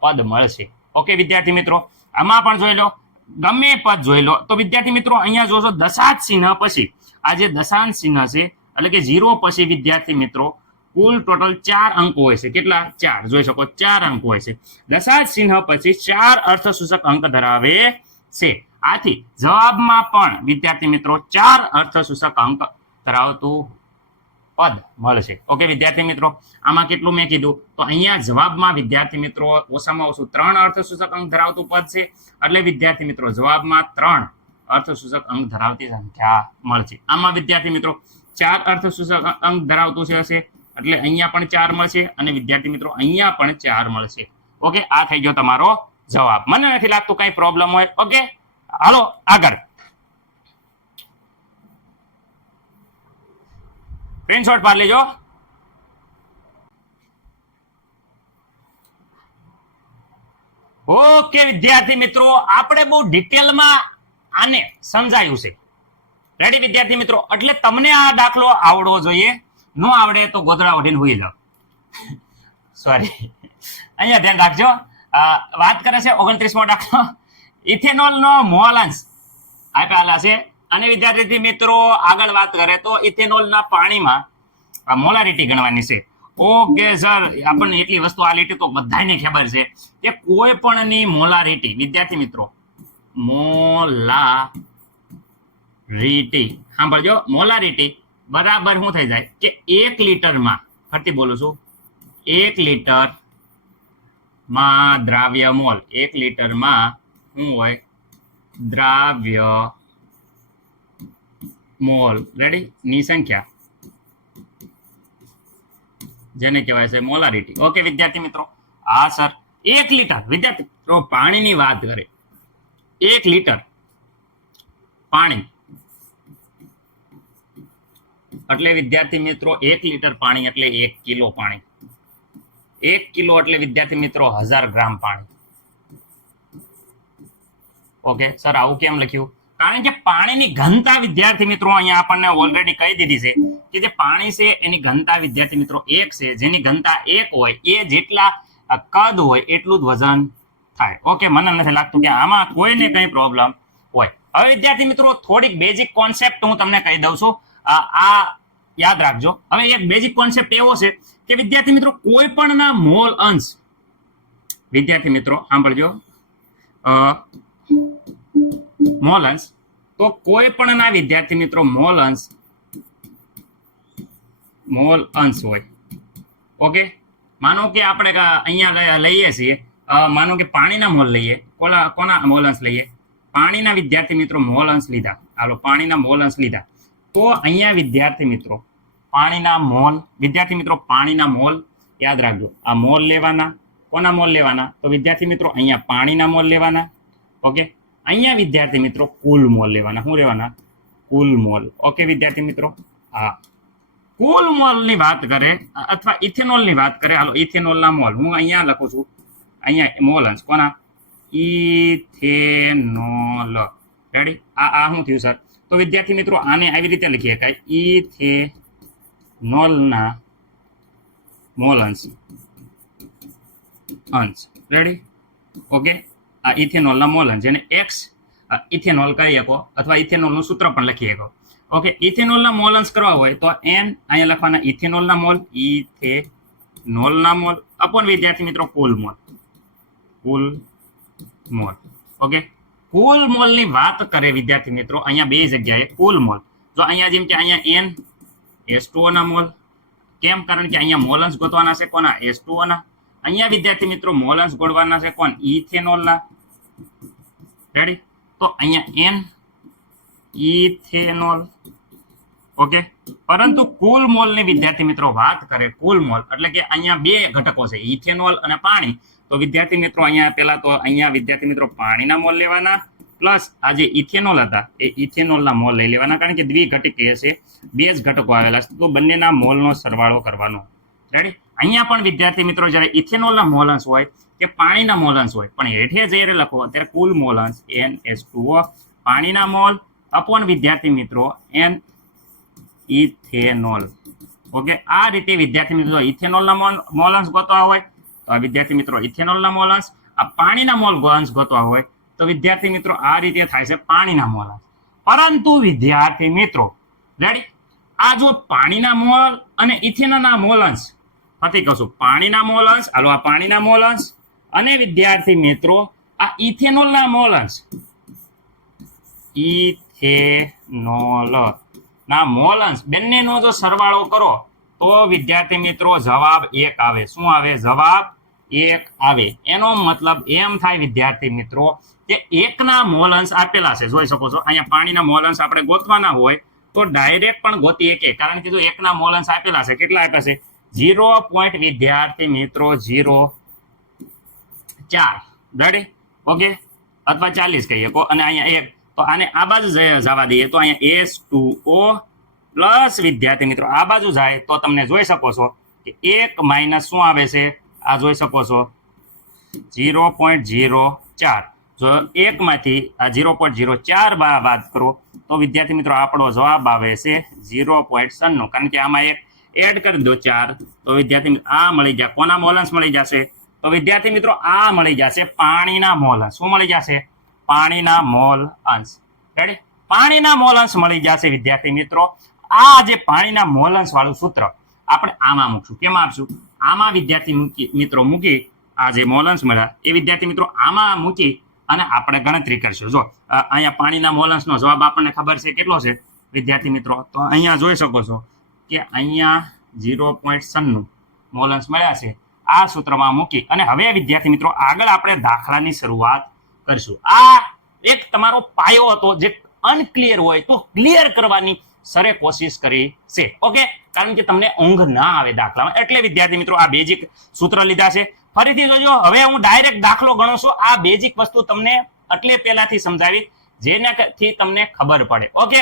પદ મળશે. ઓકે વિદ્યાર્થી મિત્રો, આમાં પણ જોઈ લો, ગમે પદ જોઈ લો. તો વિદ્યાર્થી મિત્રો અહીંયા જોશો દશાંશ ચિહ્ન પછી આ જે દશાંશ ચિહ્ન છે એટલે કે 0 પછી વિદ્યાર્થી મિત્રો કુલ ટોટલ 4 અંકો હોય છે. કેટલા? 4. જોઈ શકો 4 અંકો હોય છે. દશાંશ ચિહ્ન પછી 4 અર્થસૂચક અંક ધરાવે છે. આથી જવાબમાં પણ વિદ્યાર્થી મિત્રો 4 અર્થસૂચક અંક ધરાવતું પદ મળશે. ઓકે વિદ્યાર્થી મિત્રો, આમાં કેટલું મેં કીધું? તો અહીંયા જવાબમાં વિદ્યાર્થી મિત્રો ઓછામાં ઓછું 3 અર્થસૂચક અંક ધરાવતું પદ છે. એટલે વિદ્યાર્થી મિત્રો જવાબમાં 3 અર્થસૂચક અંક ધરાવતી સંખ્યા મળશે. આમાં વિદ્યાર્થી મિત્રો 4 અર્થસૂચક અંક ધરાવતું છે હશે, એટલે અહીંયા પણ 4 મળશે અને વિદ્યાર્થી મિત્રો અહીંયા પણ 4 મળશે. ઓકે, આ થઈ ગયો તમારો જવાબ. મને નથી લાગતું કઈ પ્રોબ્લેમ હોય. ઓકે, હાલો આગળ. સ્ક્રીનશોટ પાડી લેજો. ઓકે વિદ્યાર્થી મિત્રો, આપણે બહુ ડિટેલમાં આને સમજાયું છે. રેડી વિદ્યાર્થી મિત્રો? એટલે તમને આ દાખલો આવડવો જોઈએ. ન આવડે તો ગોદડા ઓઢીને હુઈ જાઓ. સોરી, અહીંયા ધ્યાન રાખજો. વાત કરે છે 29મો દાખલો. ઇથેનોલનો મોલ અંશ આપેલા છે અને વિદ્યાર્થી મિત્રો આગળ વાત કરે તો ઇથેનોલના પાણીમાં મોલારિટી ગણવાની છે. ઓકે સર, આપણને એટલી વસ્તુ આ લીટી તો બધાને ખબર છે કે કોઈ પણની મોલારિટી વિદ્યાર્થી મિત્રો મોલારિટી સાંભળજો, મોલારિટી બરાબર શું થઈ જાય કે 1 લીટરમાં, ફરીથી બોલું છું, 1 લીટરમાં દ્રાવ્ય મોલ, 1 લીટરમાં શું હોય? દ્રાવ્ય મોલ. રેડી? ની સંખ્યા જેને કહેવાય છે મોલારિટી. ઓકે વિદ્યાર્થી મિત્રો, હા સર 1 લીટર વિદ્યાર્થી મિત્રો પાણીની વાત કરે, 1 લીટર પાણી એટલે વિદ્યાર્થી મિત્રો 1 લીટર પાણી એટલે 1 કિલો પાણી. 1 કિલો એટલે વિદ્યાર્થી મિત્રો 1000 ગ્રામ પાણી. ઓકે સર, આવું કેમ લખ્યું? કારણ કે પાણીની ઘનતા વિદ્યાર્થી મિત્રો અહીંયા આપણને ઓલરેડી કહી દીધી છે કે જે પાણી છે એની ઘનતા વિદ્યાર્થી મિત્રો 1 છે, જેની ઘનતા 1 હોય એ જેટલા કદ હોય એટલું જ વજન થાય. ઓકે, મને નથી લાગતું કે આમાં કોઈને કઈ પ્રોબ્લેમ હોય. હવે વિદ્યાર્થી મિત્રો થોડીક બેઝિક કોન્સેપ્ટ હું તમને કહી દઉં છું, આ યાદ રાખજો. હવે એક બેઝિક કોન્સેપ્ટ એવો છે કે વિદ્યાર્થી મિત્રો કોઈ પણ ના મોલ અંશ, વિદ્યાર્થી મિત્રો સાંભળજો, મોલ અંશ, તો કોઈ પણ ના વિદ્યાર્થી મિત્રો મોલ અંશ હોય. ઓકે, માનો કે આપણે અહીંયા લઈએ છીએ, માનો કે પાણીના મોલ લઈએ, કોના મોલ અંશ લઈએ, પાણીના વિદ્યાર્થી મિત્રો મોલ અંશ લીધા. હાલો, પાણીના મોલ અંશ લીધા. તો અહીંયા વિદ્યાર્થી મિત્રો પાણીના મોલ, વિદ્યાર્થી મિત્રો પાણીના મોલ યાદ રાખજો. આ મોલ લેવાના, કોના મોલ લેવાના? તો વિદ્યાર્થી મિત્રો અહીંયા પાણીના મોલ લેવાના. ઓકે, અહીંયા વિદ્યાર્થી મિત્રો કુલ મોલ લેવાના. શું લેવાના? કુલ મોલ. ઓકે વિદ્યાર્થી મિત્રો, હા, કુલ મોલની વાત કરે અથવા ઇથેનોલની વાત કરે. હાલો, ઇથેનોલના મોલ હું અહીંયા લખું છું. અહીંયા મોલ અંશ કોના? ઇથેનોલ. રેડી? આ શું થયું સર? તો વિદ્યાર્થી મિત્રો આને આવી રીતે લખી શકાય, ઇથેનોલના મોલ અંશ. રેડી? ઓકે, આ ઇથેનોલના મોલ અંશ, જેને એક્સ ઇથેનોલ કહી શકો અથવા ઇથેનોલનું સૂત્ર પણ લખી શકો. ઓકે, ઇથેનોલના મોલ અંશ કરવા હોય તો એન અહીંયા લખવાના, ઇથેનોલના મોલ, ઇથેનોલના મોલ અપોન વિદ્યાર્થી મિત્રો કુલ મોલ. ઓકે, કુલ મોલની વાત કરે વિદ્યાર્થી મિત્રો અહીંયા બે જગ્યાએ કુલ મોલ. જો અહીંયા જેમ કે અહીંયા એન H2O ના મોલ, કેમ? કારણ કે અહીંયા મોલ અંશ ગોતવાના છે કોના? H2O ના. અહીંયા વિદ્યાર્થી મિત્રો મોલ અંશ ગોળવાના છે કોણ? ઇથેનોલના. રેડી? તો અહીંયા એન ઇથેનોલ. ઓકે, પરંતુ કુલ મોલની વિદ્યાર્થી મિત્રો વાત કરે, કુલ મોલ એટલે કે અહીંયા બે ઘટકો છે, ઇથેનોલ અને પાણી. તો વિદ્યાર્થી મિત્રો અહીંયા પહેલા તો અહીંયા વિદ્યાર્થી મિત્રો પાણીના મોલ લેવાના, પ્લસ આ જે ઇથેનોલ હતા એ ઇથેનોલના મોલ લઈ લેવાના, કારણ કે દ્વિઘટિક છે, બે જ ઘટકો આવેલા છે, તો બંનેના મોલનો સરવાળો કરવાનો. રેડી? અહીંયા પણ વિદ્યાર્થી મિત્રો જ્યારે ઇથેનોલના મોલ અંશ હોય કે પાણીના મોલ અંશ હોય, પણ હેઠે જ્યારે લખો ત્યારે કુલ મોલ અંશ NH2O પાણીના મોલ અપોન વિદ્યાર્થી મિત્રો n ઇથેનોલ. ઓકે, આ રીતે વિદ્યાર્થી મિત્રો ઇથેનોલના મોલ અંશ ગોતવા હોય તો વિદ્યાર્થી મિત્રો ઇથેનોલના મોલ અંશ, આ પાણીના મોલ અંશ ગોતવા હોય તો વિદ્યાર્થી મિત્રો આ રીતે થાય છે પાણીના મોલ અંશ. પરંતુ વિદ્યાર્થી મિત્રો રેડી, આ જો પાણીના મોલ અને ઇથેનોલના મોલ અંશ ફરી કહું છું, પાણીના મોલ અંશ, હાલો આ પાણીના મોલ અંશ અને વિદ્યાર્થી મિત્રો આ ઇથેનોલના મોલ અંશ, ઇથેનોલ ના મોલ અંશ બંનેનો જો સરવાળો કરો તો વિદ્યાર્થી મિત્રો જવાબ 1 આવે. શું આવે? જવાબ 1 આવે. એનો મતલબ એમ થાય વિદ્યાર્થી મિત્રો કે 1 ના મોલ અંશ આપેલા છે, જોઈ શકો છો અહીંયા પાણીના મોલ અંશ આપણે ગોતવાના હોય તો ડાયરેક્ટ પણ ગોતી શકીએ, કારણ કે જો 1 ના મોલ અંશ આપેલા છે, કેટલા આપ્યા છે? 0. વિદ્યાર્થી મિત્રો 0.4. રેડી? ઓકે, અથવા 40 કહીએ કો, અને અહીંયા 1, તો આને આ બાજુ જવા દઈએ તો અહીંયા H2O પ્લસ વિદ્યાર્થી મિત્રો આ બાજુ જાય તો તમને જોઈ શકો છો કે 1 માઇનસ શું આવે છે? આ જોઈ શકો છો 0.04. જો 1 માંથી આ 0.04 બાદ કરો તો વિદ્યાર્થી મિત્રો આપણો જવાબ આવે છે 0.96, કારણ કે આમાં એક એડ કરી દો 4 તો વિદ્યાર્થી મિત્રો આ મળી જાય. કોના મોલ અંશ મળી જશે? તો વિદ્યાર્થી મિત્રો આ મળી જશે પાણીના મોલ અંશ. શું મળી જશે? પાણીના મોલ અંશ. રેડી? પાણીના મોલ અંશ મળી જશે વિદ્યાર્થી મિત્રો. આ જે પાણીના મોલ અંશ વાળું સૂત્ર આપણે આમાં મૂકશું. કેમાં આપશું? આમાં વિદ્યાર્થી મિત્રો મૂકી આ જે મોલ અંશ મળ્યા એ વિદ્યાર્થી મિત્રો આમાં મૂકી અને આપણે ગણતરી કરશું. જો અહીંયા પાણીના મોલ અંશનો જવાબ આપણને ખબર છે કેટલો છે વિદ્યાર્થી મિત્રો? તો અહીંયા જોઈ શકો છો કે અહીંયા 0.96 મોલ અંશ મળ્યા છે. આ સૂત્રમાં મૂકી અને હવે વિદ્યાર્થી મિત્રો આગળ આપણે દાખલાની શરૂઆત કરશું. આ એક તમારો પાયો હતો જે અનક્લિયર હોય તો ક્લિયર કરવાની સરે કોશિશ કરી છે. ઓકે, કારણ કે તમને ઊંઘ ના આવે દાખલામાં, એટલે વિદ્યાર્થી મિત્રો આ બેઝિક સૂત્ર લીધા છે. ફરીથી જોજો, હવે હું ડાયરેક્ટ દાખલો ગણું છું. આ બેઝિક વસ્તુ તમને એટલે પહેલાથી સમજાવી જેનાથી તમને ખબર પડે. ઓકે,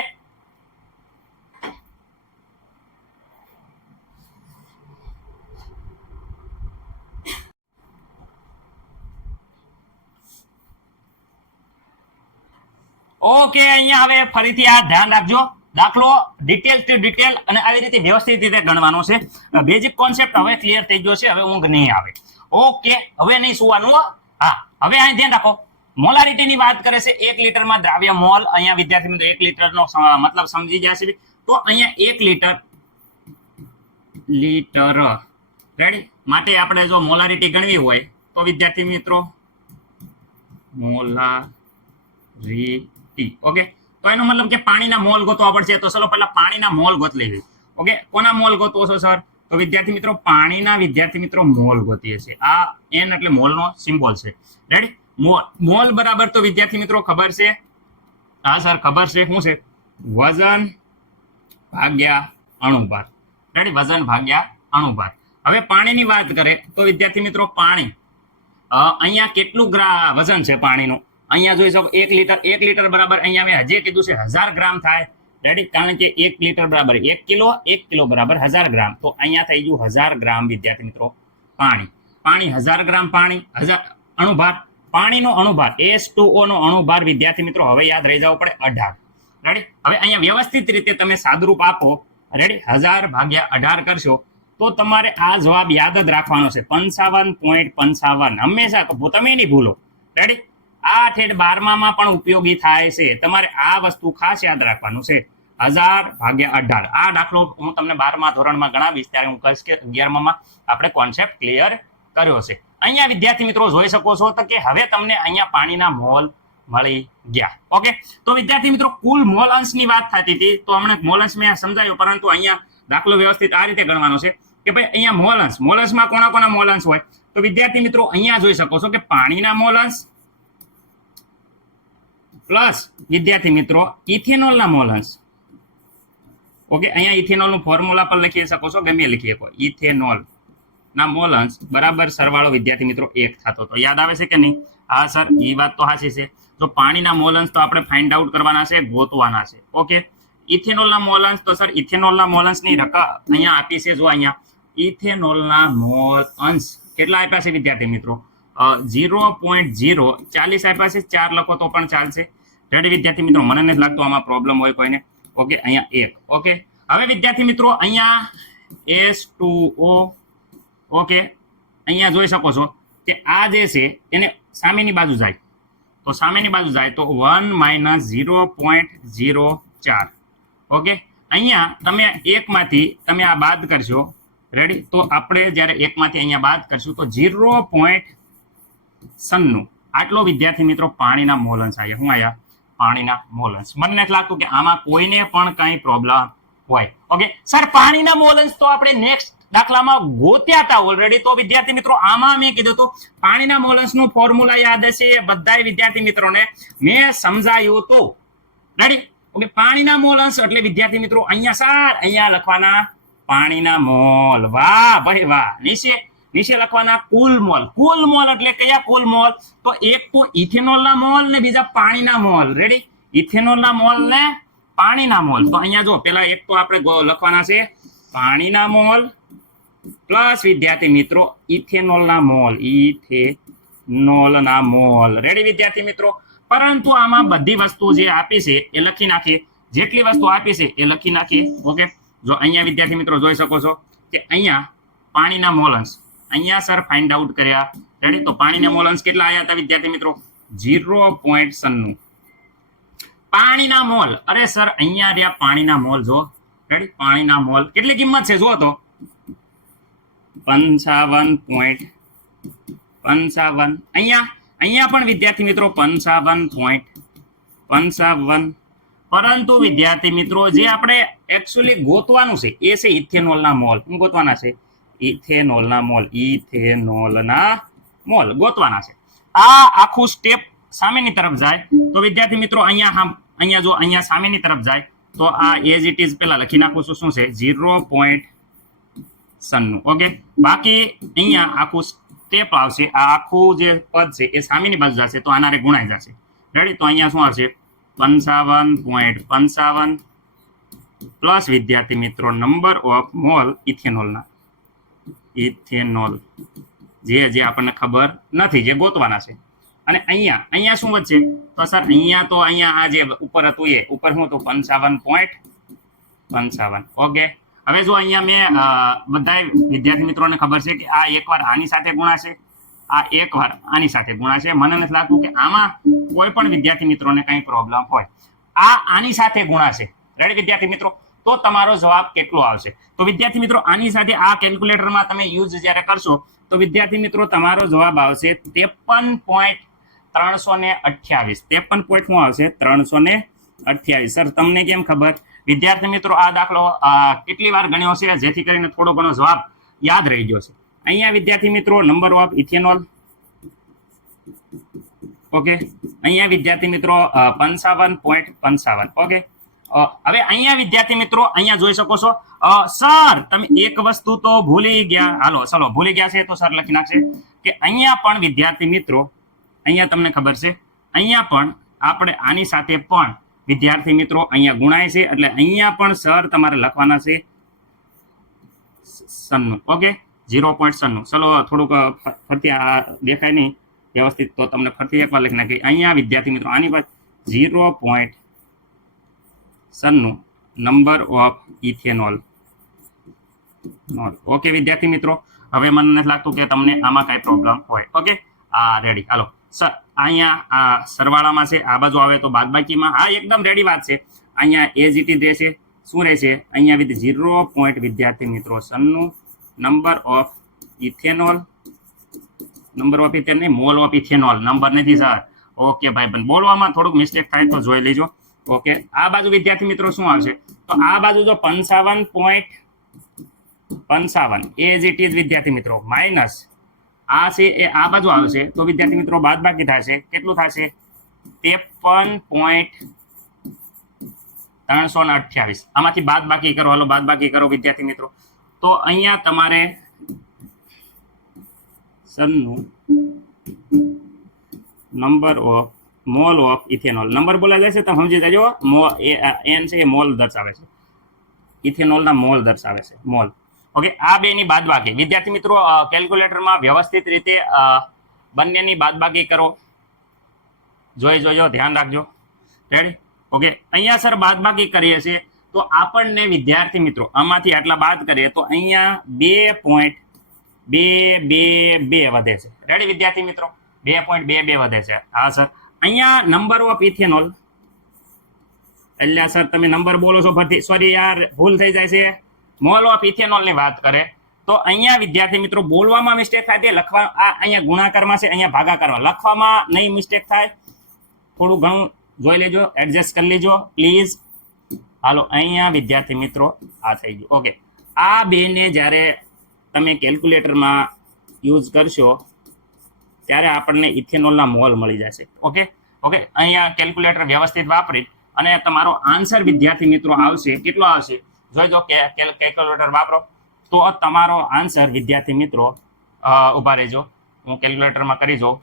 ઓકે, અહીંયા હવે ફરીથી આ ધ્યાન રાખજો. દાખલો ડિટેલ ટુ ડિટેલ અને આવી રીતે વ્યવસ્થિત રીતે ગણવાનો છે. બેઝિક કોન્સેપ્ટ હવે ક્લિયર થઈ ગયો છે. હવે ઊંઘ નહીં આવે. ઓકે, હવે નહીં સુવાનું. હા, હવે અહીં ધ્યાન રાખો. મોલારિટીની વાત કરે છે. 1 લીટરમાં દ્રાવ્ય મોલ. અહીંયા વિદ્યાર્થી મિત્રો 1 લીટરનો મતલબ સમજી ગયા છે. તો અહીંયા 1 લીટર રેડી માટે આપણે જો મોલારિટી ગણવી હોય તો વિદ્યાર્થી મિત્રો મોલારિટી. ઓકે, તો એનો મતલબ કે પાણીના મોલ ગોતવા પડશે. તો ચલો પહેલા પાણીના મોલ ગોત લઈએ. ઓકે, કોના મોલ ગોતવો છો સર? તો વિદ્યાર્થી મિત્રો પાણીના વિદ્યાર્થી મિત્રો મોલ ગોતીએ છીએ. આ n એટલે મોલનો સિમ્બોલ છે. રેડી, મોલ બરાબર તો વિદ્યાર્થી મિત્રો ખબર છે. હા સર ખબર છે. શું છે? વજન ભાગ્યા અણુભાર. રેડી, વજન ભાગ્યા અણુભાર. હવે પાણીની વાત કરે તો વિદ્યાર્થી મિત્રો પાણી અહીંયા કેટલું વજન છે પાણીનું? અહીંયા જોઈ શકો 1 લીટર બરાબર અહીંયા મેં હજી કીધું છે 1000 ગ્રામ થાય. રેડી, કારણ કે 1 લીટર બરાબર 1 કિલો, 1 કિલો બરાબર 1000 ગ્રામ. તો અહીંયા થઈ ગયું 1000 ગ્રામ વિદ્યાર્થી મિત્રો પાણી. 1000 ગ્રામ પાણી. 1000 અણુભાર. પાણીનો અણુભાર H2O નો અણુભાર વિદ્યાર્થી મિત્રો હવે યાદ રહી જવો પડે 18. રેડી, હવે અહીંયા વ્યવસ્થિત રીતે તમે સાદુરૂપ આપો. રેડી, 1000 ભાગ્યા 18 કરશો તો તમારે આ જવાબ યાદ જ રાખવાનો છે. 55.55. હંમેશા તમે નહીં ભૂલો. રેડી, આ ઠેઠ 12માં પણ ઉપયોગી થાય છે. તમારે આ વસ્તુ ખાસ યાદ રાખવાનું છે. 1000 ભાગ્યા 18. આ દાખલો હું તમને 12મા ધોરણમાં ગણાવીશ ત્યારે હું કહીશ કે 11માં આપણે કોન્સેપ્ટ ક્લિયર કર્યો છે. અહીંયા વિદ્યાર્થી મિત્રો જોઈ શકો છો તો કે હવે તમને અહીંયા પાણીના મોલ મળી ગયા. ઓકે, તો વિદ્યાર્થી મિત્રો કુલ મોલ અંશની વાત થતી હતી. તો હમણાં મોલ અંશ મેં સમજાયો, પરંતુ અહીંયા દાખલો વ્યવસ્થિત આ રીતે ગણવાનો છે કે ભાઈ અહીંયા મોલ અંશમાં કોના મોલ અંશ હોય? તો વિદ્યાર્થી મિત્રો અહીંયા જોઈ શકો છો કે પાણીના મોલ અંશ પ્લસ વિદ્યાર્થી મિત્રો ઇથેનોલના મોલ અંશ. ઓકે, અહીંયા ઇથેનોલનું ફોર્મ્યુલા પણ લખી શકો છો, ગમે લખી શકો. ઇથેનોલના મોલ અંશ બરાબર સરવાળો વિદ્યાર્થી મિત્રો 1 થતો. તો યાદ આવે છે કે નહીં? હા સર, એ વાત તો સાચી છે. તો પાણીના મોલ અંશ તો આપણે ફાઇન્ડ આઉટ કરવાના છે, ગોતવાના છે. ઓકે, ઇથેનોલના મોલ અંશ તો સર ઇથેનોલના મોલ અંશની રકમ અહીંયા આપી છે. જો અહીંયા ઇથેનોલના મોલ અંશ કેટલા આપ્યા છે વિદ્યાર્થી મિત્રો? 0.040 આપ્યા છે. 4 લખો તો પણ ચાલશે. રેડી વિદ્યાર્થી મિત્રો, મને નથી લાગતું આમાં પ્રોબ્લેમ હોય કોઈને. ઓકે, અહીંયા 1. ઓકે, હવે વિદ્યાર્થી મિત્રો અહીંયા H2O. ઓકે, અહીંયા જોઈ શકો છો કે આ જે છે એને સામેની બાજુ જાય. તો સામેની બાજુ જાય તો 1 - 0.04. ઓકે, અહીંયા તમે 1 માંથી તમે આ બાદ કરશો. રેડી, તો આપણે જ્યારે 1 માંથી અહીંયા બાદ કરશું તો 0.96 આટલો વિદ્યાર્થી મિત્રો પાણીના મોલ અંશ આવ્યા. શું આવ્યા? પાણીના મોલ અંશ. મને નથી લાગતું કે આમાં કોઈને પણ કંઈ પ્રોબ્લેમ હોય. ઓકે સર, પાણીના મોલ અંશ તો આપણે નેક્સ્ટ દાખલામાં ગોત્યા હતા ઓલરેડી. તો વિદ્યાર્થી મિત્રો આમાં મેં કીધું હતું પાણીના મોલ અંશનું ફોર્મ્યુલા યાદ હશે એ બધા વિદ્યાર્થી મિત્રોને મેં સમજાયું હતું. રેડી, ઓકે, પાણીના મોલ અંશ એટલે વિદ્યાર્થી મિત્રો અહીંયા સર અહીંયા લખવાના પાણીના મોલ. વાહ ભાઈ વાહ. નીચે લખવાના કુલ મોલ. કુલ મોલ એટલે કયા કુલ મોલ? તો એક તો ઇથેનોલના મોલ ને બીજા પાણીના મોલ. રેડી, ઇથેનોલના મોલ ને પાણીના મોલ. તો અહીંયા જો પેલા એક તો આપણે લખવાના છે પાણીના મોલ પ્લસ વિદ્યાર્થી મિત્રો ઇથેનોલના મોલ. ઇથેનોલના મોલ. રેડી વિદ્યાર્થી મિત્રો, પરંતુ આમાં બધી વસ્તુ જે આપી છે એ લખી નાખીએ. જેટલી વસ્તુ આપી છે એ લખી નાખીએ. ઓકે, જો અહીંયા વિદ્યાર્થી મિત્રો જોઈ શકો છો કે અહીંયા પાણીના મોલ અંશ અહીંયા સર ફાઇન્ડ આઉટ કર્યા. રેડી, તો પાણીના મોલ અંશ કેટલા આવ્યા હતા વિદ્યાર્થી મિત્રો? 0.96. પાણીના મોલ, અરે સર અહીંયા રહ્યા પાણીના મોલ. જો રેડી, પાણીના મોલ કેટલી કિંમત છે જો તો 55.55. અહીંયા પણ વિદ્યાર્થી મિત્રો 55.55. પરંતુ વિદ્યાર્થી મિત્રો જે આપણે એકચ્યુઅલી ગોતવાનું છે એ છે ઇથેનોલના મોલ. શું ગોતવાના છે? ઇથેનોલના મોલ. ઇથેનોલના મોલ ગોતવાના છે. આ આખું સ્ટેપ સામેની તરફ જાય તો વિદ્યાર્થી મિત્રો અહીંયા જો અહીંયા સામેની તરફ જાય તો આ એઝ ઇટ ઇઝ પેલા લખી નાખું છું. શું છે? 0.96. ઓકે, બાકી અહીંયા આખું સ્ટેપ આવશે. આ આખું જે પદ છે એ સામેની બાજુ જશે તો આનારે ગુણાઈ જશે. રેડી, તો અહીંયા શું આવશે? 55.55 પ્લસ વિદ્યાર્થી મિત્રો નંબર ઓફ મોલ ઇથેનોલના. ઇથેનોલ જે આપણને ખબર નથી, જે ગોતવાના છે. અને અહીંયા શું વધશે? તો સર અહીંયા આ જે ઉપર હતું એ ઉપર શું હતું? 55.55. ઓકે, હવે જો અહીંયા મેં બધા વિદ્યાર્થી મિત્રોને ખબર છે કે આ એકવાર આની સાથે ગુણાશે, આ એકવાર આની સાથે ગુણાશે. મને નથી લાગતું કે આમાં કોઈ પણ વિદ્યાર્થી મિત્રોને કંઈ પ્રોબ્લેમ હોય. આ આની સાથે ગુણાશે. રેડી વિદ્યાર્થી મિત્રો? તો તમારો જવાબ કેટલો આવશે? તો વિદ્યાર્થી મિત્રો આની સાથે આ કેલ્ક્યુલેટરમાં તમે યુઝ જ્યારે કરશો તો વિદ્યાર્થી મિત્રો તમારો જવાબ આવશે 53.328. 53 પોઈન્ટ શું આવશે? 328. સર તમને કેમ ખબર? વિદ્યાર્થી મિત્રો આ દાખલો કેટલી વાર ગણ્યો છે જેથી કરીને થોડો ઘણો જવાબ યાદ રહી ગયો છે. અહીંયા વિદ્યાર્થી મિત્રો નંબર ઓફ ઇથેનોલ. ઓકે, અહીંયા વિદ્યાર્થી મિત્રો 55.55. ઓકે, હવે અહીંયા વિદ્યાર્થી મિત્રો અહીંયા જોઈ શકો છો. સર તમે એક વસ્તુ તો ભૂલી ગયા. હાલો ચલો, ભૂલી ગયા છે તો સર લખી નાખશે કે અહીંયા પણ વિદ્યાર્થી મિત્રો અહીંયા તમને ખબર છે અહીંયા પણ આપણે આની સાથે પણ વિદ્યાર્થી મિત્રો અહીંયા ગુણાય છે. એટલે અહીંયા પણ સર તમારે લખવાના છે 96. ઓકે, 0.96. ચલો થોડુંક ફરતી આ દેખાય નહીં વ્યવસ્થિત તો તમને ફરતી એકવાર લખી નાખી. અહીંયા વિદ્યાર્થી મિત્રો આની પર 0.96 નંબર ઓફ ઇથેનોલ. ઓકે વિદ્યાર્થી મિત્રો, હવે મને નથી લાગતું કે તમને આમાં કાંઈ પ્રોબ્લેમ હોય. Okay, ready. હાલો સર, અહીંયા આ સરવાળામાં છે, આ બાજુ આવે તો બાદબાકીમાં. આ એકદમ રેડી વાત છે. અહીંયા એજ ઇટ ઇઝ રહેશે. શું રહેશે? અહીંયા વિથ 0. વિદ્યાર્થી મિત્રો 96 number of ethanol. Number of ethanol નહીં, મોલ ઓફ ઇથેનોલ. નંબર નથી સર. ઓકે ભાઈ, પણ બોલવામાં થોડુંક મિસ્ટેક થાય તો જોઈ લેજો. ઓકે, આ બાજુ વિદ્યાર્થી મિત્રો શું આવશે? તો આ બાજુ જો 55.55 એજ ઇટ ઇઝ વિદ્યાર્થી મિત્રો માઇનસ આ છે એ આ બાજુ આવશે તો વિદ્યાર્થી મિત્રો બાદબાકી થશે. કેટલું થશે? 53.328. આમાંથી બાદબાકી કરો. હાલો બાદબાકી કરો વિદ્યાર્થી મિત્રો. તો અહીંયા તમારે 96 number of mall of ethanol. Number બોલાય જશે તો સમજી જજો. એન છે એ મોલ દર્શાવે છે, ઇથેનોલના મોલ દર્શાવે છે, મોલ. ઓકે, આ બેની બાદબાકી વિદ્યાર્થી મિત્રો કેલ્ક્યુલેટરમાં વ્યવસ્થિત રીતે બંનેની બાદબાકી કરો. જોઈ જોજો, ધ્યાન રાખજો. રેડી? ઓકે, અહીંયા સર બાદબાકી કરીએ છીએ તો આપણને વિદ્યાર્થી મિત્રો આમાંથી આટલા બાદ કરીએ તો અહીંયા 2.222 વધે છે. રેડી વિદ્યાર્થી મિત્રો? 2.22 વધે છે. હા સર, અહીંયા નંબર ઓફ ઇથેનોલ. એટલે સર તમે નંબર બોલો છો ફરતી, સોરી યાર ભૂલ થઈ જાય છે. મોલ ઓફ ઇથેનોલની વાત કરે તો અહીંયા વિદ્યાર્થી મિત્રો બોલવામાં મિસ્ટેક થાય તે લખવા અહીંયા ગુણાકારમાં છે, અહીંયા ભાગાકારમાં લખવામાં નહીં મિસ્ટેક થાય. થોડું ઘણું જોઈ લેજો, એડજસ્ટ કરી લેજો પ્લીઝ. હાલો અહીંયા વિદ્યાર્થી મિત્રો આ થઈ ગયું. ઓકે, આ બેને જ્યારે તમે કેલ્ક્યુલેટરમાં યુઝ કરશો ત્યારે આપણને ઇથેનોલના મોલ મળી જશે. ઓકે ઓકે, અહીંયા કેલ્ક્યુલેટર વ્યવસ્થિત વાપરી અને તમારો આન્સર વિદ્યાર્થી મિત્રો આવશે. કેટલો આવશે જોઈજો. કેલ્ક્યુલેટર વાપરો તો તમારો આન્સર વિદ્યાર્થી મિત્રો ઊભા રહેજો, હું કેલ્ક્યુલેટરમાં કરી જાઉં.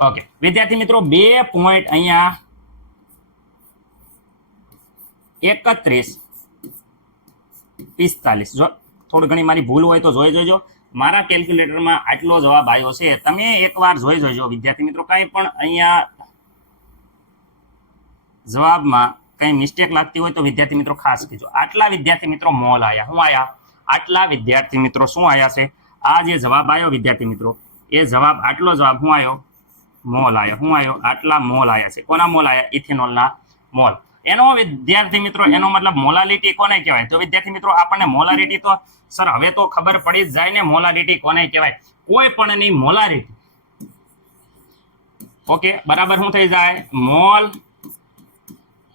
ઓકે વિદ્યાર્થી મિત્રો 2 પોઈન્ટ અહીંયા 31.45. જો થોડી ઘણી મારી ભૂલ હોય તો જોઈ જોજો. મારા કેલ્ક્યુલેટરમાં આટલો જવાબ આવ્યો છે. તમે એકવાર જોઈ જોજો વિદ્યાર્થી મિત્રો. કાંઈ પણ અહીંયા જવાબમાં કંઈ મિસ્ટેક લાગતી હોય તો વિદ્યાર્થી મિત્રો ખાસ કહેજો. આટલા વિદ્યાર્થી મિત્રો મોલ આવ્યા. શું આવ્યા? આટલા વિદ્યાર્થી મિત્રો શું આવ્યા છે? આ જે જવાબ આવ્યો વિદ્યાર્થી મિત્રો એ જવાબ આટલો જવાબ શું આવ્યો? મોલ આવ્યો. શું આવ્યો? આટલા મોલ આવ્યા છે. કોના મોલ આવ્યા? ઇથેનોલના મોલ. એનો વિદ્યાર્થી મિત્રો એનો મતલબ મોલાલિટી કોને કહેવાય? તો વિદ્યાર્થી મિત્રો આપણને મોલારિટી તો સર હવે તો ખબર પડી જ જાય ને મોલારિટી કોને કહેવાય. કોઈ પણ ની મોલારિટી ઓકે બરાબર શું થઈ જાય? Mall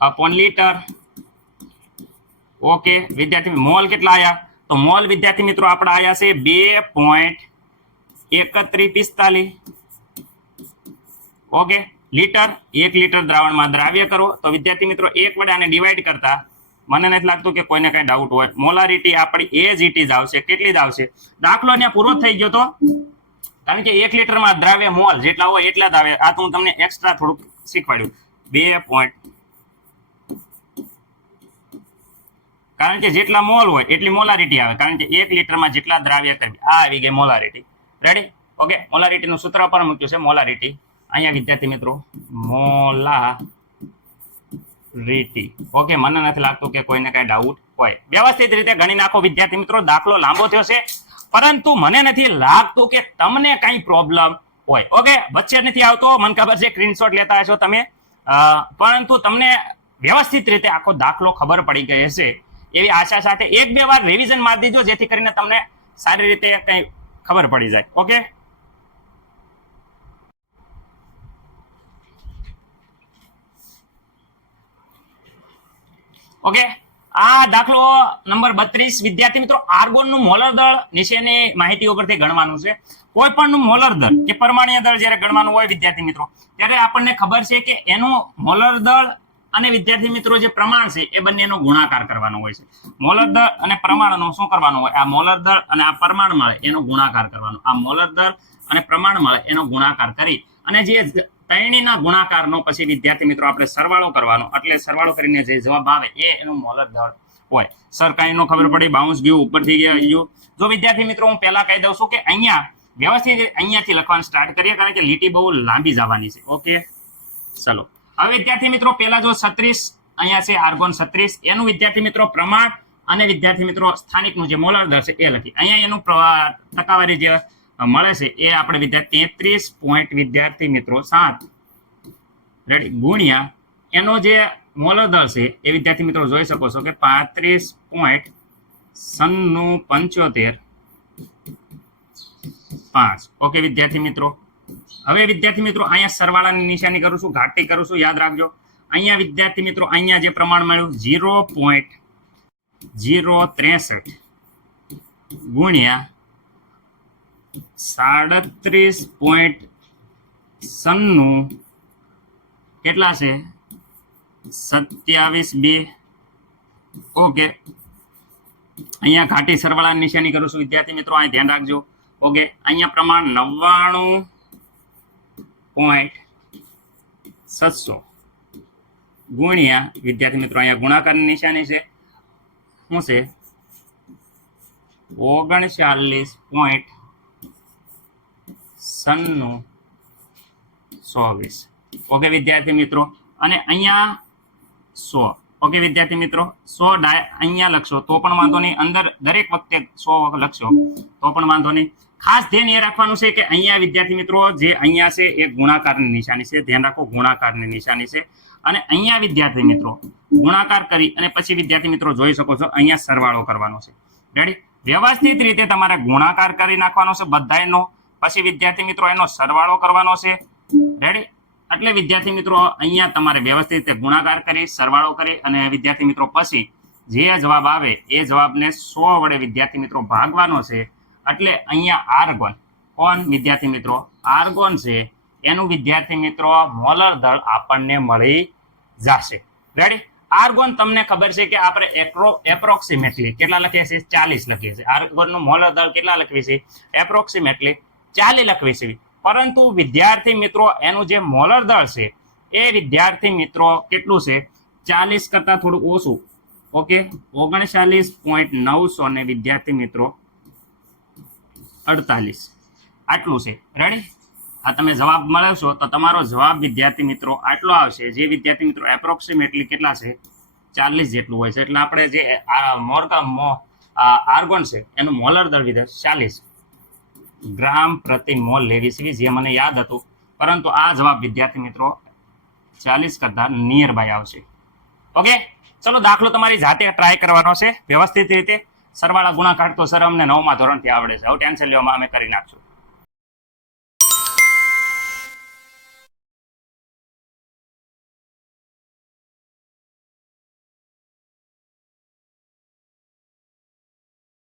upon litre. ओके विद्यार्थी मोल કેટલા આયા? તો મોલ વિદ્યાર્થી મિત્રો આપડા આયા છે 2.3145. ઓકે, लीटर 1 लीटर દ્રાવણમાં દ્રાવ્ય કરો તો વિદ્યાર્થી મિત્રો 1 વડે આને ડિવાઈડ કરતા મને નથી લાગતું કે કોઈને કઈ ડાઉટ હોય. મોલારિટી આપણી એજ ઇટ ઇઝ આવશે. કેટલી જ આવશે? દાખલો અહીંયા પૂરો થઈ ગયો તો કારણ કે 1 લિટરમાં દ્રાવ્ય મોલ જેટલા હોય એટલા જ આવે. આ તો હું તમને એક્સ્ટ્રા થોડુંક શીખવાડ્યું. 2. કારણ કે જેટલા મોલ હોય એટલી મોલારિટી આવે. કારણ કે 1 લિટરમાં જેટલા દ્રાવ્ય કરવી આ આવી ગઈ મોલારિટી. રેડી? ઓકે, મોલારિટીનું સૂત્ર પણ મૂક્યું છે, મોલારિટી. અહીંયા વિદ્યાર્થી મિત્રો મોલારિટી. ઓકે, મને નથી લાગતું કે કોઈને કઈ ડાઉટ હોય. વ્યવસ્થિત રીતે ગણી નાખો વિદ્યાર્થી મિત્રો. દાખલો લાંબો થયો છે, પરંતુ મને નથી લાગતું કે તમને કઈ પ્રોબ્લેમ હોય. ઓકે, વચ્ચે નથી આવતો, મને ખબર છે સ્ક્રીનશોટ લેતા હશો તમે, પરંતુ તમને વ્યવસ્થિત રીતે આખો દાખલો ખબર પડી ગઈ હશે એવી આશા સાથે 1-2 વાર રિવિઝન મારી દીજો, જેથી કરીને તમને સારી રીતે કઈ ખબર પડી જાય. ઓકે, ઓકે, આ દાખલો નંબર 32 વિદ્યાર્થી મિત્રો, આર્ગોનનું મોલર દળ નીચેની માહિતી ઉપરથી ગણવાનું છે. કોઈ પણનું મોલર દળ કે પરમાણ્વીય દળ જ્યારે ગણવાનું હોય વિદ્યાર્થી મિત્રો, ત્યારે આપણને ખબર છે કે એનું મોલર દળ અને વિદ્યાર્થી મિત્રો જે પ્રમાણ છે એ બંનેનો ગુણાકાર કરવાનો હોય છે. મોલર દળ અને પ્રમાણનો શું કરવાનું હોય? આ મોલર દળ અને આ પ્રમાણ મળે એનો ગુણાકાર કરવાનો. આ મોલર દળ અને પ્રમાણ મળે એનો ગુણાકાર કરી અને જે ત્રણેયના ગુણાકારનો પછી વિદ્યાર્થી મિત્રો આપણે સરવાળો કરવાનો, એટલે સરવાળો કરીને જે જવાબ આવે એ એનું મોલર દળ હોય. સર કઈ નો ખબર પડી, બાઉન્સ ગયું, ઉપરથી ગયું. જો વિદ્યાર્થી મિત્રો હું પહેલા કહી દઉં છું કે અહીંયા વ્યવસ્થિત અહીંયાથી લખવાનું સ્ટાર્ટ કરીએ, કારણ કે લીટી બહુ લાંબી જવાની છે. ઓકે, ચલો હવે વિદ્યાર્થી મિત્રો પહેલા જો 36 અહીંયા છે આર્ગોન 36, એનું વિદ્યાર્થી મિત્રો પ્રમાણ અને વિદ્યાર્થી મિત્રો સ્થાનિકનું જે મોલર દર છે એ લખી. અહીંયા એનું ટકાવારી જે મળે છે એ આપણે વિદ્યાર્થી 33 પોઈન્ટ વિદ્યાર્થી મિત્રો 7 રેડી ગુણ્યા એનો જે મોલર દર છે એ વિદ્યાર્થી મિત્રો જોઈ શકો છો કે 35.9775. ઓકે વિદ્યાર્થી મિત્રો, હવે વિદ્યાર્થી મિત્રો અહીંયા સરવાળાની નિશાની કરું છું, ઘાટી કરું છું, યાદ રાખજો. અહીંયા વિદ્યાર્થી મિત્રો અહીંયા જે પ્રમાણ મળ્યું 0.063 ગુણ્યા 37.96 કેટલા છે? 27.2. ઓકે, અહીંયા ઘાટી સરવાળાની નિશાની કરું છું વિદ્યાર્થી મિત્રો, અહીં ધ્યાન રાખજો. ઓકે, અહીંયા પ્રમાણ 99.700 ગુણ્યા વિદ્યાર્થી મિત્રો અહીંયા ગુણાકારની નિશાની છે શું છે? 39.9724. ઓકે વિદ્યાર્થી મિત્રો, અને અહીંયા 100. ઓકે વિદ્યાર્થી મિત્રો 100 અહીંયા લખશો તો પણ વાંધો નહીં, અંદર દરેક વખતે 100 લખશો તો પણ વાંધો નહીં. ખાસ ધ્યાન એ રાખવાનું છે કે અહીંયા વિદ્યાર્થી મિત્રો જે અહીંયા છે એ ગુણાકારની નિશાની છે, ધ્યાન રાખો ગુણાકારની નિશાની છે. અને અહીંયા વિદ્યાર્થી મિત્રો ગુણાકાર કરી અને પછી વિદ્યાર્થી મિત્રો જોઈ શકો છો અહીંયા સરવાળો કરવાનો છે. રેડી? વ્યવસ્થિત રીતે તમારે ગુણાકાર કરી નાખવાનો છે બધાયનો, પછી વિદ્યાર્થી મિત્રો એનો સરવાળો કરવાનો છે. રેડી? એટલે વિદ્યાર્થી મિત્રો અહીંયા તમારે વ્યવસ્થિત રીતે ગુણાકાર કરી સરવાળો કરી અને વિદ્યાર્થી મિત્રો પછી જે જવાબ આવે એ જવાબને 100 વડે વિદ્યાર્થી મિત્રો ભાગવાનો છે. એટલે અહીંયા આર્ગોન કોણ વિદ્યાર્થી મિત્રો? આર્ગોન છે એનું વિદ્યાર્થી મિત્રો મોલર દળ આપણને મળી જશે. રેડી? આર્ગોન તમને ખબર છે કે આપણે એપ્રોક્સિમેટલી કેટલા લખીએ છીએ? 40 લખીએ છીએ. આર્ગોનનું મોલર દળ કેટલા લખીએ છીએ? એપ્રોક્સિમેટલી 40 લખીએ છીએ. પરંતુ વિદ્યાર્થી મિત્રો એનું જે મોલર દળ છે એ વિદ્યાર્થી મિત્રો કેટલું છે? 40 કરતા થોડું ઓછું. ઓકે, 39.900 ને વિદ્યાર્થી મિત્રો 48 આટલું છે. રેડી? આ તમે જવાબ મળશો તો તમારો જવાબ વિદ્યાર્થી મિત્રો આટલો આવશે. જે વિદ્યાર્થી મિત્રો એપ્રોક્સિમેટલી કેટલા છે? 40 જેટલું હોય છે. એટલે આપણે જે આર્ગોન છે એનું મોલર દળ વિદ્યાર્થી 40 ગ્રામ પ્રતિ મોલ લેવી છે, જે મને યાદ હતું, પરંતુ આ જવાબ વિદ્યાર્થી મિત્રો 40 કરતા નિયર બાય આવશે. ઓકે, ચલો દાખલો તમારી જાતે ટ્રાય કરવાનો છે વ્યવસ્થિત રીતે. સરવાળા ગુણાકાર તો સર અમને 9મા ધોરણથી આવડે છે, હવે ટેન્શન લેવામાં અમે કરી નાખશું.